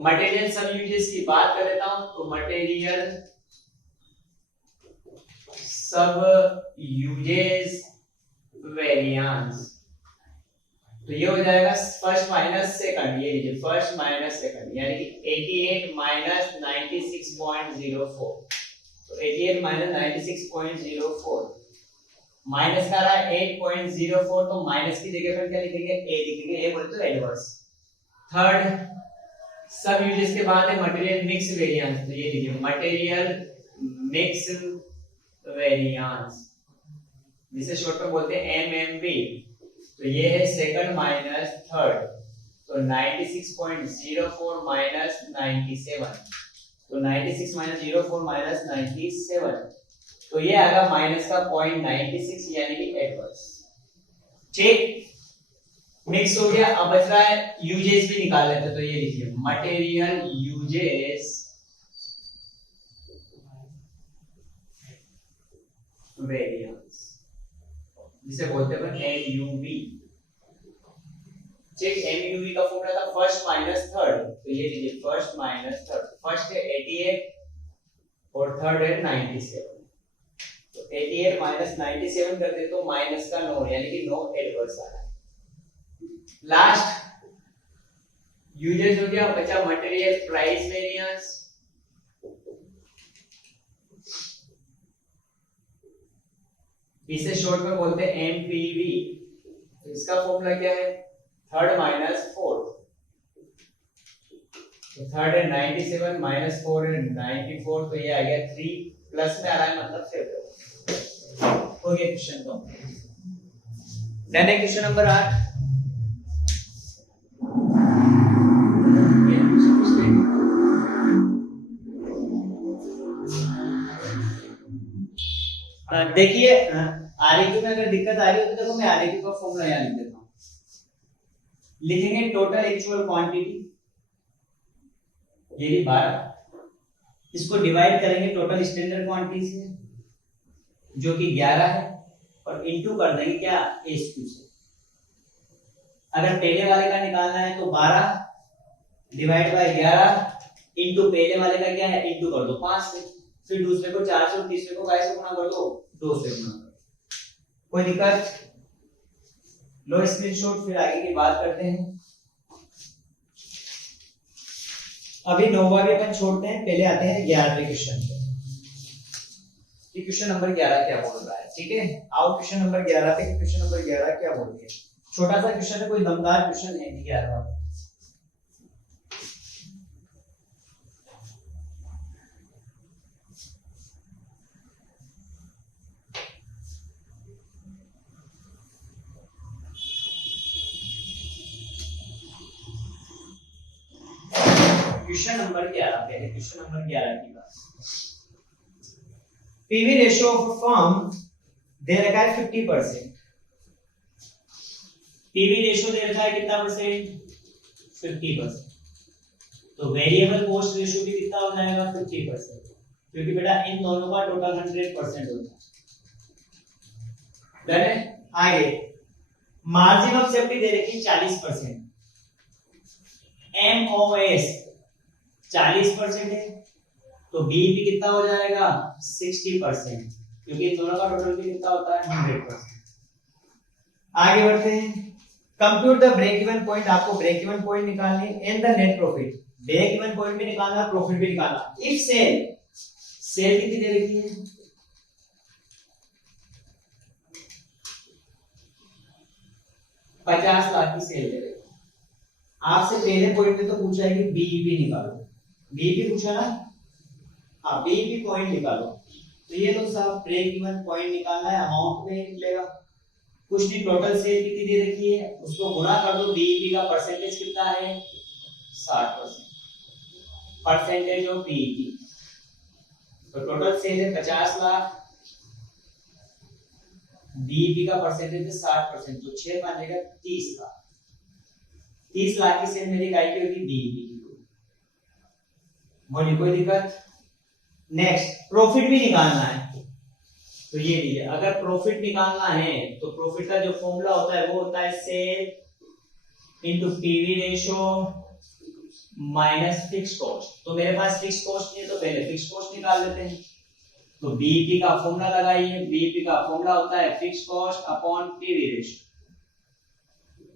मटेरियल सब यूजेस की बात कर लेता हूं तो मटेरियल सब यूजेस वेरिएंस, तो ये हो जाएगा फर्स्ट माइनस सेकंड, ये लीजिए फर्स्ट माइनस सेकंड, यानी कि 88 माइनस 96.04, तो 88 माइनस 96.04 माइनस का रहा है 8.04, तो माइनस की जगह पर क्या लिखेंगे, ए लिखेंगे, ये बोलते तो एडवर्स। थर्ड, सब यूजेस के बाद है मटेरियल मिक्स वेरिएंस, तो ये लीजिए मटेरियल मिक्स वेरिएंस, जिसे शॉर्ट में बोलते हैं एमएमवी, तो ये है सेकंड माइनस थर्ड, तो 96.04 माइनस 97, तो 96 माइनस 04 माइनस 97, तो ये आएगा माइनस का 0.96 यानी कि एडवर्स। ठीक, मिक्स हो गया। अब बच रहा है यूजेस भी निकाल लेते, तो ये लिखिए मटेरियल यूजेस वेरिएंस, जिसे बोलते हैं एमयूवी। ठीक, एमयूवी का फॉर्मूला था फर्स्ट माइनस थर्ड, तो ये लीजिए फर्स्ट माइनस थर्ड, फर्स्ट है 88 और थर्ड है 97, तो 88 माइनस 97 कर दे तो माइनस का नो, यानी कि नो एडवर्स आ रहा है। लास्ट यूजेस हो गया, बचा मटेरियल प्राइस वेरिएंस, इसे शॉर्ट में बोलते हैं एमपीवी, तो इसका फॉर्मूला क्या है, थर्ड माइनस फोर्थ, तो थर्ड है 97 माइनस 4 है 94, तो ये आ गया 3 प्लस में आ रहा है, मतलब फेवरेट हो गया क्वेश्चन। तो डन है क्वेश्चन नंबर 8। देखिए आरएक्यू में अगर दिक्कत आ रही हो तो देखो मैं आरएक्यू का फॉर्मूला यहां लिख देता हूं। लिखेंगे टोटल एक्चुअल क्वांटिटी, ये भी 12, इसको डिवाइड करेंगे टोटल स्टैंडर्ड क्वांटिटी से जो कि 11 है, और इनटू कर देंगे क्या, एसक्यू से। अगर पहले वाले का निकालना है तो 12 डिवाइड बाय 11 इनटू पहले वाले का क्या है, इनटू कर दो 5 से, फिर दूसरे को 4 से और तीसरे को 22 से गुणा कर दो, 2 से गुणा कर दो। कोई दिक्कत? लो स्क्रीनशॉट, फिर आगे की बात करते हैं। अभी 9वां भी अपन छोड़ते हैं, पहले आते हैं 11वें क्वेश्चन पे। ये क्वेश्चन नंबर 11 क्या बोल रहा है, ठीक है। आओ क्वेश्चन नंबर 11 पे, क्वेश्चन नंबर 11 क्या बोल रही है। छोटा सा क्वेश्चन है, कोई दमदार क्वेश्चन है नहीं 11वां। क्वेश्चन नंबर 11 पे है, क्वेश्चन नंबर 11 की बात। PV ratio of a firm दे रखा है 50%। पीवी रेशियो दे रखा है कितना परसेंट, 50%। तो वेरिएबल कॉस्ट रेशियो भी कितना हो जाएगा, 50%, क्योंकि बेटा इन दोनों का टोटल 100% होता है। डन है। आगे मार्जिन ऑफ सेफ्टी दे रखी है 40%, एमओएस 40% है, तो बीईपी कितना हो जाएगा, 60%, क्योंकि दोनों का टोटल भी कितना होता है, 100%। आगे बढ़ते हैं। Compute the break even point, आपको ब्रेक इवन पॉइंट निकालनी है, and the net profit. Break even point भी निकालना, प्रॉफिट भी निकालना। इफ सेल कितनी दे रखी है, 50 लाख की सेल दे रखी है। आपसे पहले पॉइंट में तो पूछा है कि बीईपी निकालो, बीईपी पूछा ना, हाँ बीईपी पॉइंट निकालो। तो ये तो सब ब्रेक इवन पॉइंट निकालना है, अमाउंट में निकलेगा, कुछ नहीं, टोटल सेल कितनी दे रखी है उसको गुणा कर दो, बीईपी का परसेंटेज कितना है, 60%, परसेंटेज ऑफ बीईपी। तो टोटल सेल है 50 लाख, बीईपी का परसेंटेज है 60%, तो 6 बनेगा 30 लाख। 30 लाख की सेल मेरी काय की होगी, बीईपी की। बोलिए कोई दिक्कत? नेक्स्ट प्रॉफिट भी निकालना है, तो ये लीजिए, अगर प्रॉफिट निकालना है तो प्रॉफिट का जो फॉर्मूला होता है वो होता है sale into PV ratio minus fix cost. तो मेरे पास फिक्स कॉस्ट नहीं है तो पहले फिक्स कॉस्ट निकाल लेते हैं। तो बीईपी का फॉर्मूला लगाइए, बीईपी का फॉर्मूला होता है fix cost upon PV ratio,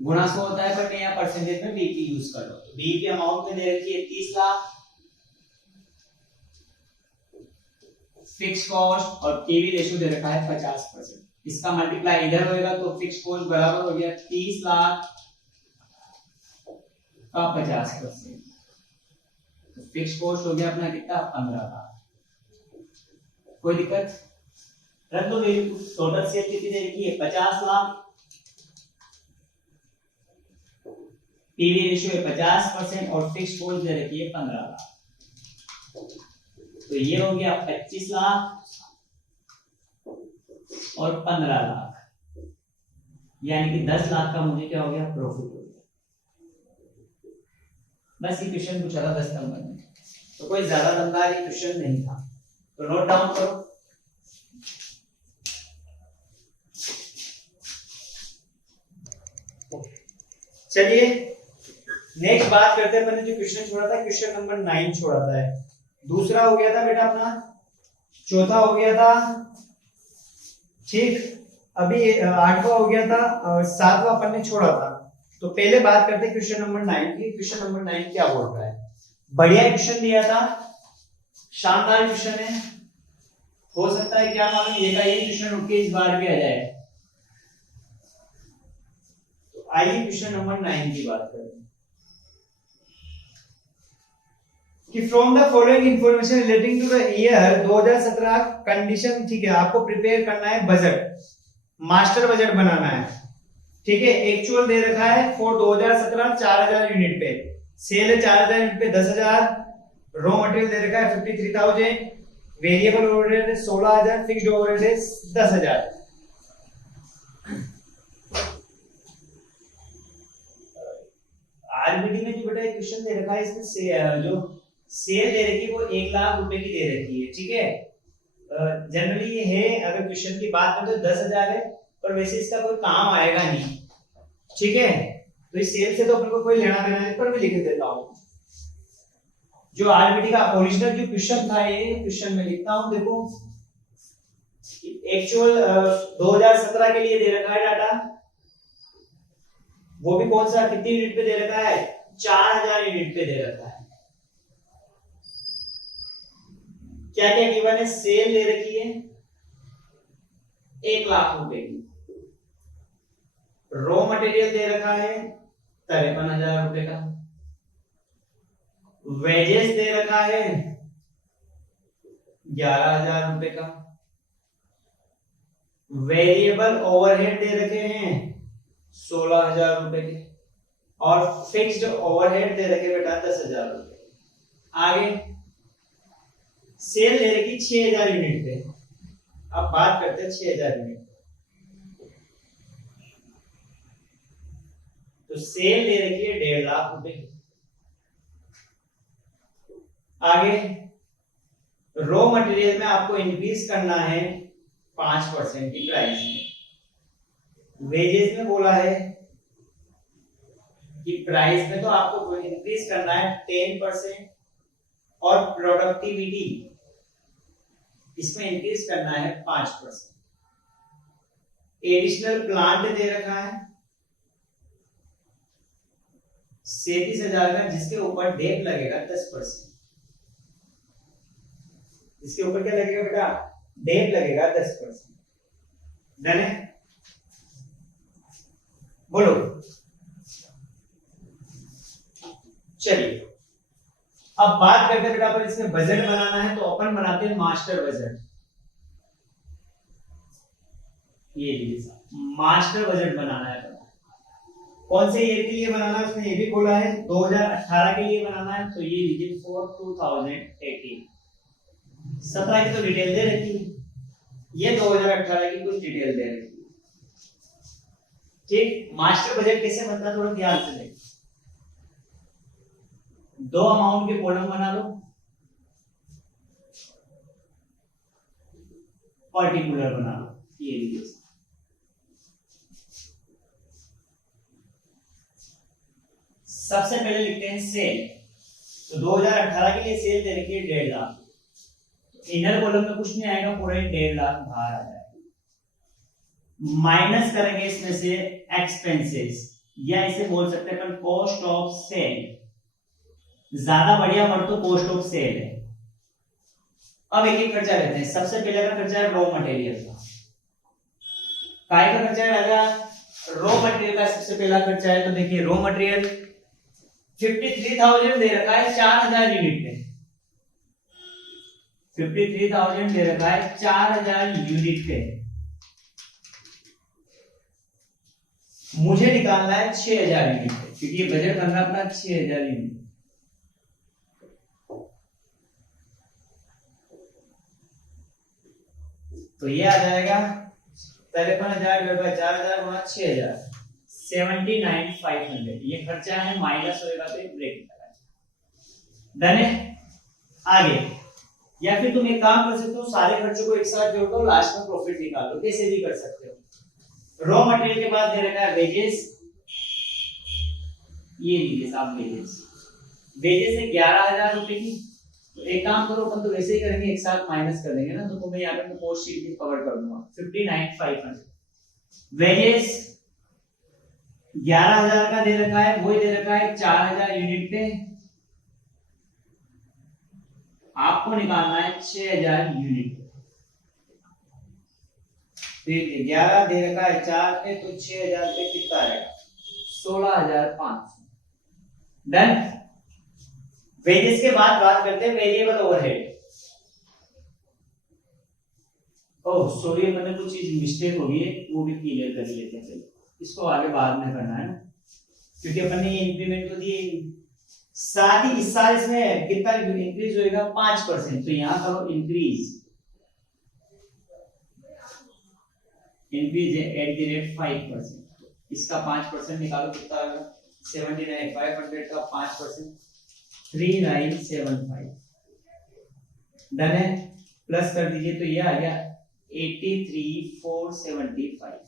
गुणा 100 होता है, बट यहाँ परसेंटेज में बीईपी यूज कर लो। तो बीईपी अमाउंट में दे रखी है 30 लाख, फिक्स कॉस्ट और पीवी रेशियो दे रखा है 50%। इसका मल्टीप्लाई इधर होएगा तो फिक्स कॉस्ट बराबर हो गया 30 लाख का 50%। तो फिक्स कॉस्ट हो गया अपना कितना 15 लाख। कोई दिक्कत? रख दो वैल्यू। टोटल सेल कितनी दे रखी है 50 लाख, पीवी रेशियो है 50% और फिक्स कॉस्ट दे रखी है 15 लाख। तो ये हो गया 25 लाख और 15 लाख, यानी कि 10 लाख का मुझे क्या हो गया प्रॉफिट हो गया। बस ये क्वेश्चन पूछा था 10 नंबर में, तो कोई ज्यादा दमदार ये क्वेश्चन नहीं था। तो नोट डाउन करो। चलिए नेक्स्ट बात करते हैं। मैंने जो क्वेश्चन छोड़ा था क्वेश्चन नंबर 9 छोड़ा था। दूसरा हो गया था बेटा अपना, चौथा हो गया था, ठीक। अभी 8वां हो गया था और 7वां अपन ने छोड़ा था। तो पहले बात करते हैं क्वेश्चन नंबर 9 की। क्वेश्चन नंबर 9 क्या बोल रहा है? बढ़िया क्वेश्चन दिया था, शानदार क्वेश्चन है। हो सकता है क्या मालूम ये का ये क्वेश्चन उठ के इस बार भी आ जाए। तो आइए क्वेश्चन नंबर 9 की बात करें कि from the following information relating to the year 2017 condition, ठीक है। आपको प्रिपेयर करना है बजट, मास्टर बजट बनाना है, ठीक है। एक्चुअल दे रखा है फॉर 2017 4000 यूनिट पे, सेल है 4000 यूनिट पे 10,000, रॉ मटेरियल दे रखा है 53,000, वेरिएबल ओवरहेड है 16,000, फिक्स्ड ओवरहेड है 10,000। आरबीडी में जो बेटा एक क्वेश्चन दे रखा है इसमें जो सेल दे रखी है वो 1 लाख रुपए की दे रखी है, ठीक है। जनरली ये है, अगर क्वेश्चन की बात करें तो 10,000 है, पर वैसे इसका कोई काम आएगा नहीं, ठीक है। तो इस सेल से तो अपन को कोई लेना देना नहीं, पर मैं लिख देता हूं जो आरबीडी का ओरिजिनल जो क्वेश्चन था। ये क्वेश्चन में लिखता हूं, देखो एक्चुअल 2017 के लिए दे रखा है डाटा, वो भी कौन सा कितनी यूनिट पे दे रखा है 4000 यूनिट पे दे रखा है। क्या क्या गिवन है? सेल दे रखी है 1 लाख रुपए की, रॉ मटेरियल दे रखा है 53,000 रुपए का, वेजेस दे रखा है 11,000 रुपए का, वेरिएबल ओवरहेड दे रखे हैं 16,000 रुपए के, और फिक्स्ड ओवरहेड दे रखे बेटा 10,000 रुपए। आगे सेल दे रखी 6,000 यूनिट पे। अब बात करते हैं 6,000 यूनिट। तो सेल दे रखी है 1.5 लाख रुपए की। आगे रॉ मटेरियल में आपको इंक्रीज करना है 5% की प्राइस में। वेजेस में बोला है कि प्राइस में तो आपको इंक्रीज करना है 10%, और प्रोडक्टिविटी इसमें इंक्रीज करना है 5%। एडिशनल प्लांट दे रखा है 37,000 का, जिसके ऊपर डेप लगेगा 10%। इसके ऊपर क्या लगेगा बेटा? डेप लगेगा 10%। डन है? बोलो। चलिए अब बात करते हैं बेटा, अपन इसमें बजट बनाना है तो अपन बनाते हैं मास्टर बजट। ये मास्टर बजट बनाना है। कौन से ईयर के लिए बनाना है उसने ये भी बोला है, 2018 के लिए बनाना है। तो ये लीजिए फॉर 2018। 17 की तो डिटेल दे रखी है, ये 2018 की कुछ डिटेल दे रखी है, ठीक। मास्टर बजट कैसे बनता है थोड़ा ध्यान से देखिए। 2 अमाउंट के कॉलम बना लो, पर्टिकुलर बना लो, ये लीजिए। सबसे पहले लिखते हैं सेल। तो 2018 के लिए सेल दे रखी है 1.5 लाख। इनर कॉलम में कुछ नहीं आएगा, पूरा 1.5 लाख बाहर आ जाएगा। माइनस करेंगे इसमें से एक्सपेंसेस, या इसे बोल सकते हैं अपन कॉस्ट ऑफ सेल। ज्यादा बढ़िया वर्ड तो कॉस्ट ऑफ सेल है। अब एक एक खर्चा लेते हैं। सबसे पहले का खर्चा है रॉ मटेरियल का। काय का खर्चा लगा? रॉ मटेरियल का सबसे पहला खर्चा है। तो देखिए रॉ मटेरियल 53,000 दे रखा है 4,000 यूनिट पे। 53,000 दे रखा है 4,000 यूनिट पे। मुझे निकालना है 6,000 यूनिट पे, क्योंकि ये बजट करना अपना 6,000 यूनिट। तो ये आ जाएगा 53,000 4,000 गुणा 6,000, 79,500। ये खर्चा है, माइनस होएगा तो ब्रेक लगाएगा। डन है। आगे, या फिर तुम एक काम कर सकते हो, सारे खर्चों को एक साथ जोड़ दो, लास्ट में प्रॉफिट निकाल लो, कैसे भी कर सकते हो। रॉ मटेरियल के बाद दे रखा है वेजेस। ये लीजिए साहब वेजेस। वेजेस है 11,000 रुपए की। तो एक काम करो, अपन तो वैसे ही करेंगे, एक साथ माइनस कर देंगे ना, तो तुम्हें यहाँ पे मैं कॉस्ट शीट भी कवर कर दूंगा। 59,500 वेजेस 11,000 का दे रखा है, वही दे रखा है 4,000 यूनिट पे। आपको निकालना है 6,000 यूनिट। ठीक है, 11 दे रखा है 4 पे, तो 6,000 पे कितना आएगा? 16,500। डन। वेजेस के बाद बात करते हैं वेरिएबल ओवरहेड। ओह सॉरी, मैंने कुछ चीज मिस्टेक हो गई है, वो भी क्लियर कर लेते हैं पहले। इसको आगे बाद में करना है ना, क्योंकि अपन ने ये इंक्रीमेंट तो दिए। साथ ही इस साल इसमें कितना इंक्रीज होएगा? 5%। तो यहां करो इंक्रीज। इंक्रीज है @5%। इसका 5% निकालो, कितना आएगा? 79,500 का 5% 3975। डन है। प्लस कर दीजिए, तो ये आ गया 83,475।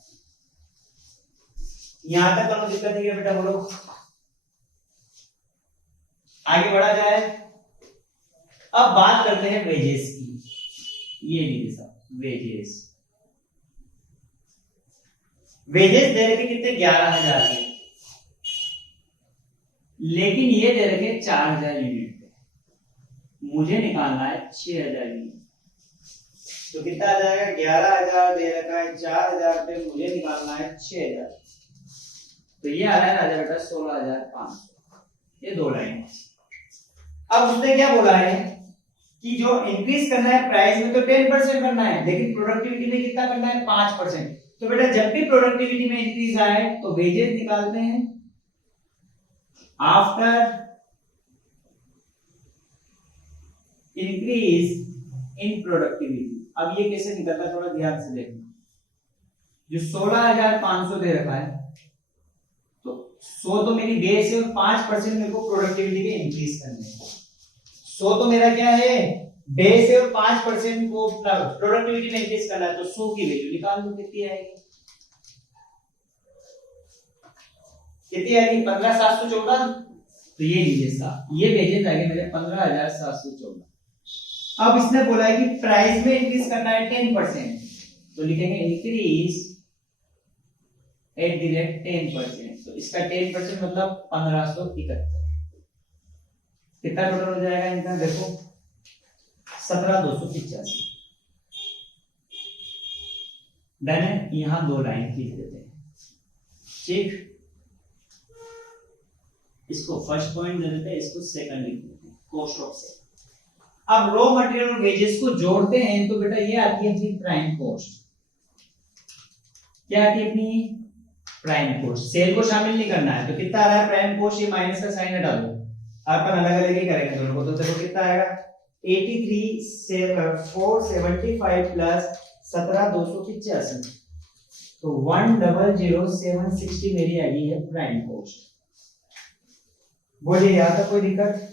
यहां तक कोनो दिक्कत नहीं है बेटा, बोलो। आगे बढ़ा जाए। अब बात करते हैं वेजेस की। ये लीजिए साहब वेजेस। वेजेस दे रखे कितने? 11,000 के, लेकिन ये दे रखे 4,000 यूनिट पे। मुझे निकालना है 6,000 यूनिट। तो कितना आ जाएगा? 11,000 दे रखा है 4,000 पे, मुझे निकालना है 6,000। तो ये आ रहा है राजा बेटा 16,500। ये दो लाइन। अब उसने क्या बोला है कि जो इंक्रीज करना है प्राइस में तो 10% करना है, लेकिन प्रोडक्टिविटी में कितना करना है? 5%। तो बेटा जब भी प्रोडक्टिविटी में इंक्रीज आए तो वेजेस निकालते हैं आफ्टर इंक्रीज इन प्रोडक्टिविटी। अब ये कैसे निकलता है, थोड़ा ध्यान से देखना। जो 16,500 दे रखा है, तो 100 तो मेरी बेस है और 5% मेरे को प्रोडक्टिविटी में इंक्रीज करने है। 100 तो मेरा क्या है? बेस है और 5% को प्रोडक्टिविटी में इंक्रीज करना है। तो 100 की वैल्यू निकाल दो, कितनी आएगी? कितनी आएगी? 15,714। तो ये लीजिए साहब, ये वेजेस आएंगे मेरे 15,714। अब इसने बोला है कि प्राइस में इंक्रीज करना है 10%, तो लिखेंगे इंक्रीज @10%। तो इसका 10% मतलब 1571। कितना टोटल हो जाएगा इनका? देखो 17,285। डन है। यहां दो लाइन लिख देते हैं। ठीक, इसको फर्स्ट पॉइंट दे देते हैं, इसको सेकंड लिख देते हैं, कॉस्ट ऑफ सेल। अब रॉ मटेरियल और वेजेस को जोड़ते हैं तो बेटा ये आती है अपनी प्राइम कॉस्ट। क्या आती है अपनी? Prime cost. सेल को शामिल नहीं करना है, तो कितना आ रहा है प्राइम कॉस्ट? ये माइनस का साइन हटा दो, अपन अलग अलग ही करेंगे दोनों को। तो देखो कितना आएगा? 83,475 प्लस 17,285। तो 1,00,760 मेरी आ गई है प्राइम कॉस्ट। बोलिए यहां तक कोई दिक्कत?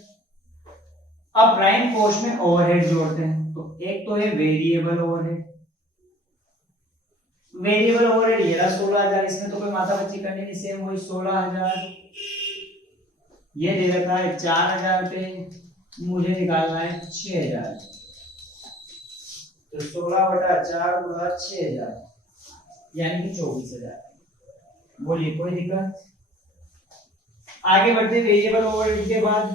अब प्राइम कॉस्ट में ओवरहेड जोड़ते हैं। तो एक तो है वेरिएबल ओवरहेड, वेरिएबल ओवरहेड ये रहा 16,000, इसमें तो कोई माथा पच्ची करनी नहीं, सेम वही 16,000। ये दे रखा है 4,000 पे, मुझे निकालना है 6,000, तो 16/4 गुणा 6,000 यानी कि 24,000। बोलिए कोई दिक्कत? आगे बढ़ते वेरिएबल ओवरहेड के बाद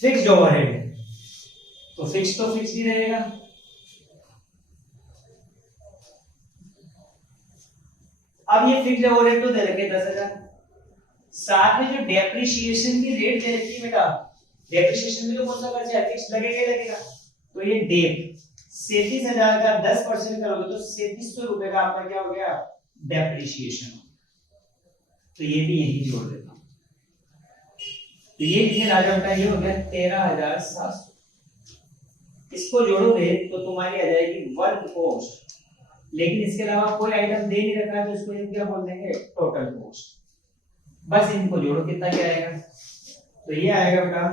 फिक्स्ड ओवरहेड, तो फिक्स ही रहेगा। अब ये फिक्स्ड ओवरहेड तो दे रखे 10,000, साथ में जो डेप्रिसिएशन की रेट दे रखी है बेटा, डेप्रिसिएशन में जो कौन सा खर्चा है फिक्स लगेगा ही लगेगा, तो ये डेप 37,000 का 10% करोगे तो 3700 रुपए का आपका क्या हो गया डेप्रिसिएशन, तो ये भी यही जोड़ देता हूं, तो ये कितने आ जाएगा, ये हो गया 13,700। इसको जोड़ोगे तो तुम्हारी आ जाएगी वर्क कॉस्ट, लेकिन इसके अलावा कोई आइटम दे नहीं रखा है तो इसको क्या बोल देंगे टोटल कॉस्ट। बस इनको जोड़ो कितना क्या आएगा, तो ये आएगा बेटा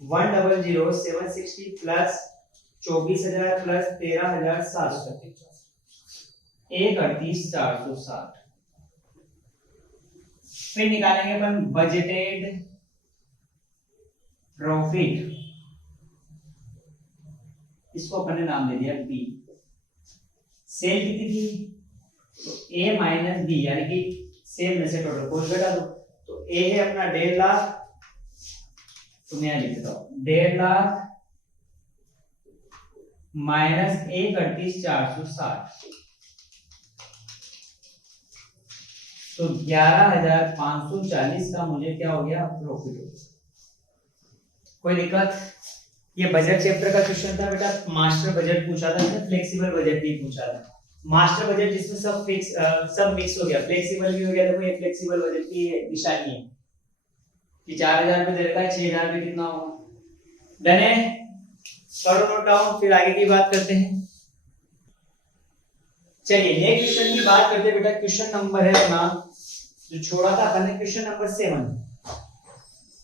1,00760 प्लस 24,000 प्लस 13,700 31,460। फिर निकालेंगे अपन बजटेड प्रॉफिट, इसको अपन ने नाम दे दिया बी। सेल कितनी थी, तो ए माइनस बी यानी कि सेल में से टोटल कॉस्ट घटा दो, तो ए है अपना 1.5 लाख, तो मैं लिख देता हूं 1.5 लाख माइनस 31,460, तो 11,540 का मुझे क्या हो गया प्रॉफिट हो गया। कोई दिक्कत? ये बजट चैप्टर का क्वेश्चन था बेटा, मास्टर बजट पूछा था, फ्लेक्सिबल बजट भी पूछा था। मास्टर बजट जिसमें सब फिक्स सब मिक्स हो गया, फ्लेक्सिबल भी हो गया। देखो ये फ्लेक्सिबल बजट की निशानी है कि 4,000 पे दे रखा है, 6,000 पे कितना होगा। डन है, करो नोट डाउन, फिर आगे की बात करते हैं। चलिए नेक्स्ट क्वेश्चन की बात करते हैं बेटा। क्वेश्चन नंबर है अपना जो छोड़ा था अपन ने, क्वेश्चन नंबर 7।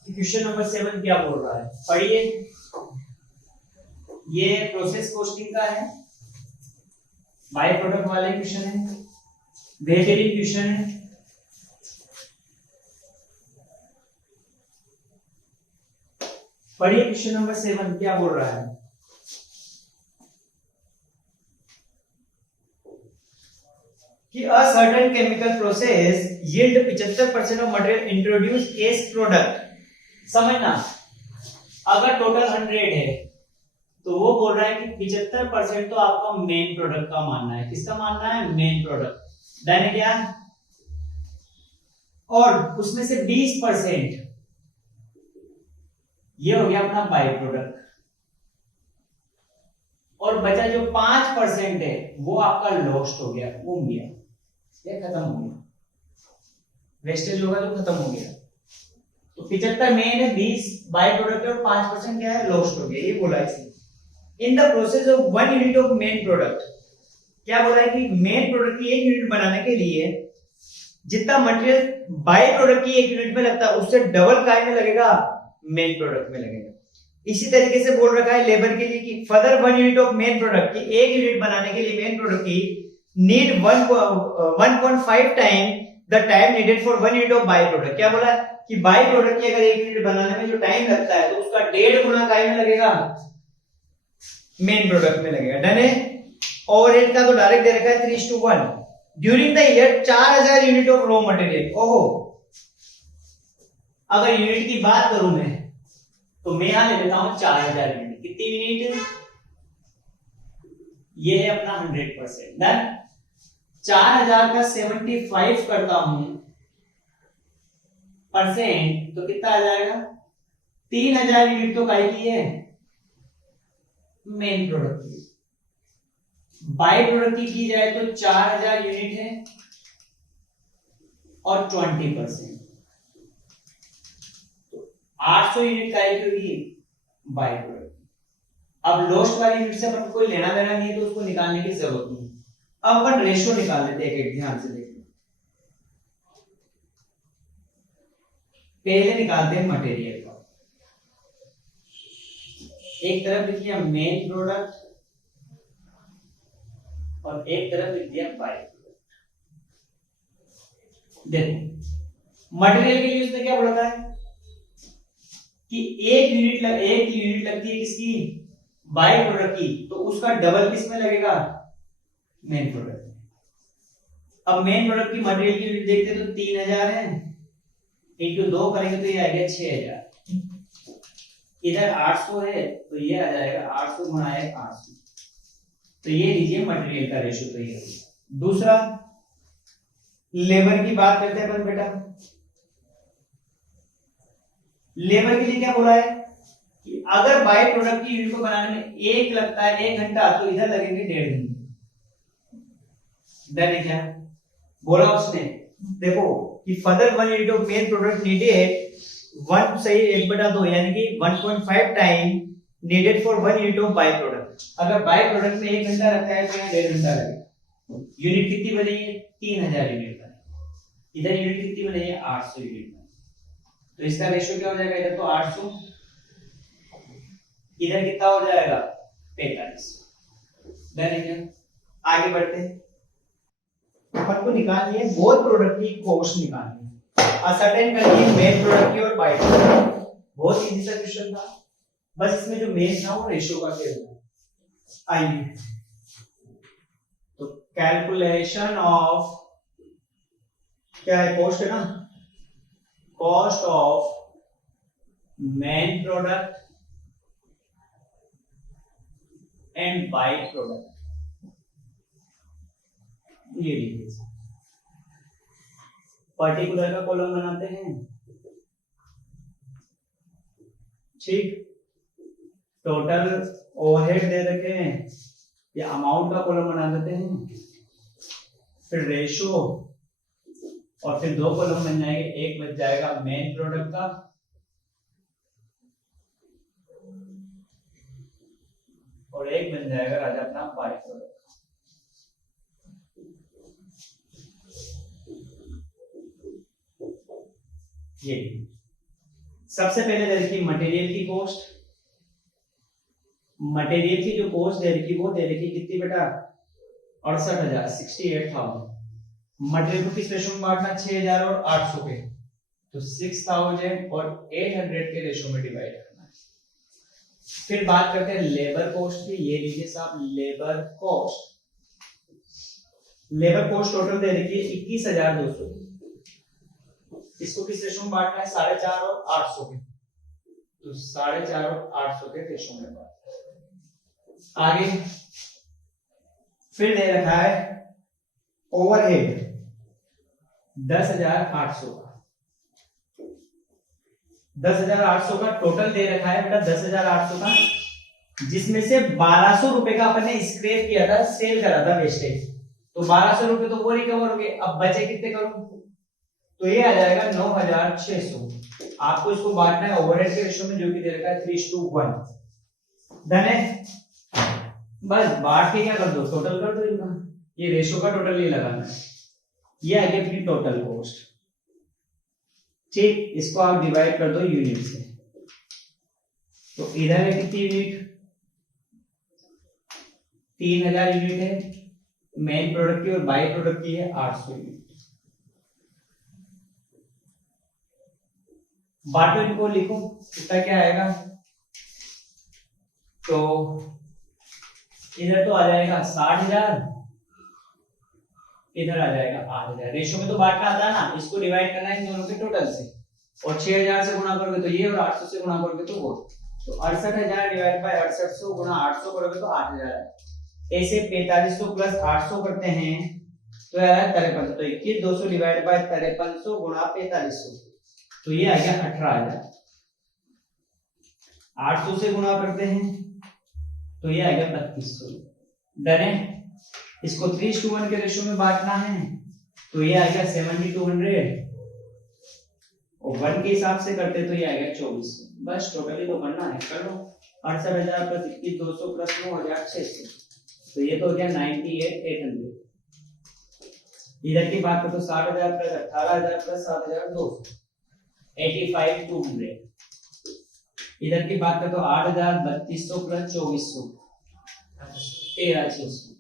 क्वेश्चन नंबर 7 क्या बोल रहा है पढ़िए। ये प्रोसेस कॉस्टिंग का है, बाय प्रोडक्ट वाले क्वेश्चन है, बेहतरीन क्वेश्चन है। पढ़िए क्वेश्चन नंबर 7 क्या बोल रहा है। कि a certain chemical process yield 75% of material introduced as product। समझना, अगर टोटल 100 है तो वो बोल रहा है कि 75% तो आपका मेन प्रोडक्ट का मानना है। किसका मानना है? Main product. डन है क्या? और उसमें से 20% ये हो गया अपना बाई प्रोडक्ट, और बचा जो 5% है वो आपका लॉस्ट हो गया, घूम गया, ये खत्म हो गया, वेस्टेज होगा जो खत्म हो गया। तो 75 मेन है, 20 बाई प्रोडक्ट और 5% क्या है? लॉस्ट हो गया। ये बोला है in the process of 1 unit of main product. क्या बोला है कि मेन प्रोडक्ट की 1 यूनिट बनाने के लिए जितना मटेरियल बाई प्रोडक्ट की 1 यूनिट में लगता है उससे डबल काय में लगेगा? मेन प्रोडक्ट में लगेगा। इसी तरीके से बोल रखा है लेबर के लिए कि further 1 unit of main product की 1 यूनिट बनाने के लिए मेन प्रोडक्ट की need 1.5 time the time needed for 1 unit of by product. क्या बोला कि बाई प्रोडक्ट की अगर 1 यूनिट बनाने में जो टाइम लगता है तो उसका 1.5 गुना काय में लगेगा? मेन प्रोडक्ट में लगेगा। डन है। ओवरहेड का तो डायरेक्ट दे रखा है 3:1 during the year 4,000 unit of raw material. ओहो, अगर यूनिट की बात करूं मैं तो मैं यहां ले लेता हूं 4,000 यूनिट। कितनी यूनिट? ये है अपना 100%। डन। 4,000 का 75 करता हूं परसेंट तो कितना आ जाएगा? 3,000 यूनिट तो काय की है? मेन प्रोडक्ट की। बाई प्रोडक्ट की जाए तो 4,000 यूनिट है और 20%, तो 800 यूनिट काय की होगी? By product. अब लॉस्ट वाली यूनिट से अपन कोई लेना देना नहीं है तो उसको निकालने की जरूरत नहीं। अब अपन रेशियो निकाल लेते हैं, एक ध्यान से देखिए। पहले निकालते हैं मटेरियल का। एक तरफ लिखिए मेन प्रोडक्ट, और एक तरफ लिख दिया बाय। देखो मटेरियल के लिए उसने क्या बोला था कि एक यूनिट लगती है किसकी, बाय प्रोडक्ट की, तो उसका डबल किस में लगेगा, मेन प्रोडक्ट में। अब मेन प्रोडक्ट की मटेरियल की यूनिट देखते हैं तो 3000 है, इंटू 2 करेंगे तो ये आएगा 6000। इधर 800 है तो ये आ जाएगा 800 गुणा 800। तो ये लीजिए मटेरियल का रेशियो तो ये। दूसरा लेबर की बात करते हैं अपन बेटा। लेबर के लिए क्या बोला है कि अगर बाय प्रोडक्ट की यूनिट को बनाने में 1 लगता है 1 घंटा, तो इधर लगेंगे 1.5 घंटे। डन है क्या बोला उसने। देखो कि further 1 unit of main product needed 1 सही 1/2 यानी कि 1.5 time needed for 1 unit of by product. अगर बाय प्रोडक्ट में 1 घंटा लगता है तो यहाँ 1.5 घंटा लगेगा। यूनिट कितनी बनी है, 3000 यूनिट बनी। इधर यूनिट कितनी बनी है, 800 यूनिट बनी। तो इसका रेशियो क्या हो जाएगा, इधर तो 800, इधर कितना हो जाएगा 45। डन है क्या। आगे बढ़ते हैं। अपन को निकालनी है बोथ प्रोडक्ट की कॉस्ट निकालनी है, असर्टेन करनी है मेन प्रोडक्ट की और बाय प्रोडक्ट। बहुत इजी सा क्वेश्चन था, बस इसमें जो मेन था वो रेशियो का खेल। आइए तो कैलकुलेशन ऑफ क्या है, कॉस्ट है ना, cost of main product and by product. ये लीजिए पर्टिकुलर का कॉलम बनाते हैं, ठीक। टोटल ओवरहेड दे रखे हैं, या अमाउंट का कॉलम बना देते हैं, फिर रेशो, और फिर 2 कॉलम बन जाएंगे। एक बच जाएगा मेन प्रोडक्ट का और एक बन जाएगा राजा अपना बाय प्रोडक्ट। ये सबसे पहले दे रखी मटेरियल की कॉस्ट। मटेरियल की जो कॉस्ट दे रखी वो दे रखी कितनी बेटा, 68,000 68,000। मटेरियल को किस रेशो में बांटना, 6000 और 800 के, तो 6000 और 800 के रेशो में डिवाइड करना है। फिर बात करते हैं लेबर कॉस्ट की। ये लीजिए साहब labour cost. Labour cost total दे रखी है 21,200। इसको किस रेशो में बांटना है, 4.5 और 800 के, तो 4.5 और 800 के रेशो में बांटना। आगे फिर दे रखा है ओवरहेड 10,800 का। 10,800 का टोटल दे रखा है बेटा, 10,800 का, जिसमें से 1200 रुपए का अपन ने स्क्रैप किया था, सेल करा था वेस्टेज, तो 1200 रुपए तो वो रिकवर हो गए। अब बचे कितने करूं, तो ये आ जाएगा 9,600। आपको इसको बांटना है ओवरहेड के रेशो में, जो कि दे रखा है 3:1। डन है। बस बांट के क्या कर दो, टोटल कर दो इनका। ये रेशो का टोटल नहीं लगाना है, ये आ गया अपनी टोटल कॉस्ट, ठीक। इसको आप डिवाइड कर दो यूनिट से, तो इधर है कितनी यूनिट, 3000 यूनिट है मेन प्रोडक्ट की, और बाय प्रोडक्ट की है 800 यूनिट। बांटो इनको, लिखो इसका क्या आएगा, तो इधर तो आ जाएगा 60,000, इधर आ जाएगा 8,000। रेशो में तो बांटना आता है ना, इसको डिवाइड करना है इन दोनों के टोटल से, और 6000 से गुणा करोगे तो ये, और 800 से गुणा करोगे तो वो, तो 68,000 डिवाइड बाय 6800 गुणा 800 करोगे तो 8000। ऐसे 4500 प्लस 800 करते हैं तो यार 5300, तो 21,200 डिवाइड बाय 5300 गुणा 4500, तो ये आ गया 18,000। 800 से गुणा करते हैं तो ये आ गया 3200। डन है। इसको 3:1 के रेशो में बांटना है, तो ये आ गया 7200, और 1 के हिसाब से करते तो ये आ गया 2400। बस टोटली तो करना है, कर लो। 68,000 प्लस 21,200 प्लस 9,600, तो ये तो हो गया 98,800। इधर की बात करो तो 60,000 प्लस 18,000 प्लस 7,200, 85,200। इधर की बात करो तो 8,000 3200 प्लस 2400, 13,600।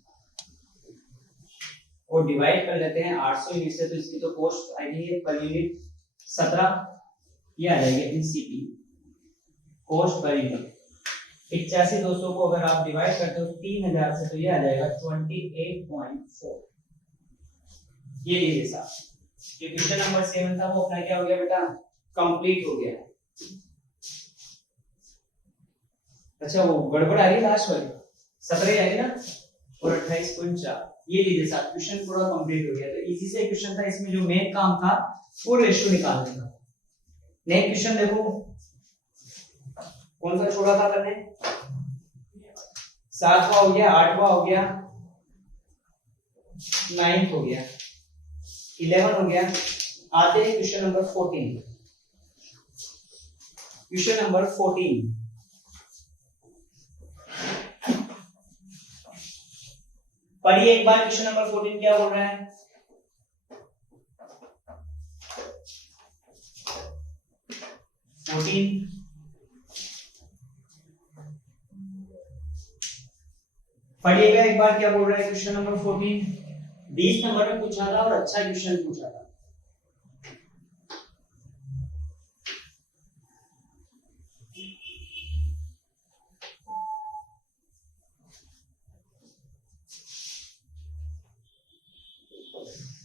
और डिवाइड कर लेते हैं 800 यूनिट से, तो इसकी तो कॉस्ट आएगी पर यूनिट 17, ये आ जाएगी अपनी सीपी कॉस्ट पर यूनिट। 85200 को अगर आप डिवाइड करते हो 3000 से, तो ये आ जाएगा 28.4। ये लीजिए साहब, ये क्वेश्चन नंबर 7 था वो अपना क्या हो गया बेटा, कंप्लीट हो गया। अच्छा वो गड़बड़ आ रही है लास्ट वाली, 17 आएगी ना और 28.4। ये लीजिए साहब, क्वेश्चन पूरा कंप्लीट हो गया। तो इजी से क्वेश्चन था, इसमें जो मेन काम था वो रेशियो निकालने का। नेक्स्ट क्वेश्चन देखो, कौन सा छोड़ा था करने, 7वां हो गया, 8वां हो गया, 9th हो गया, 11 हो गया। आते हैं क्वेश्चन नंबर 14। क्वेश्चन नंबर 14, पढ़िए एक बार क्वेश्चन नंबर 14 क्या बोल रहा है। पढ़िएगा एक बार क्या बोल रहा है क्वेश्चन नंबर 14। 20 नंबर में पूछा था और अच्छा क्वेश्चन पूछा था।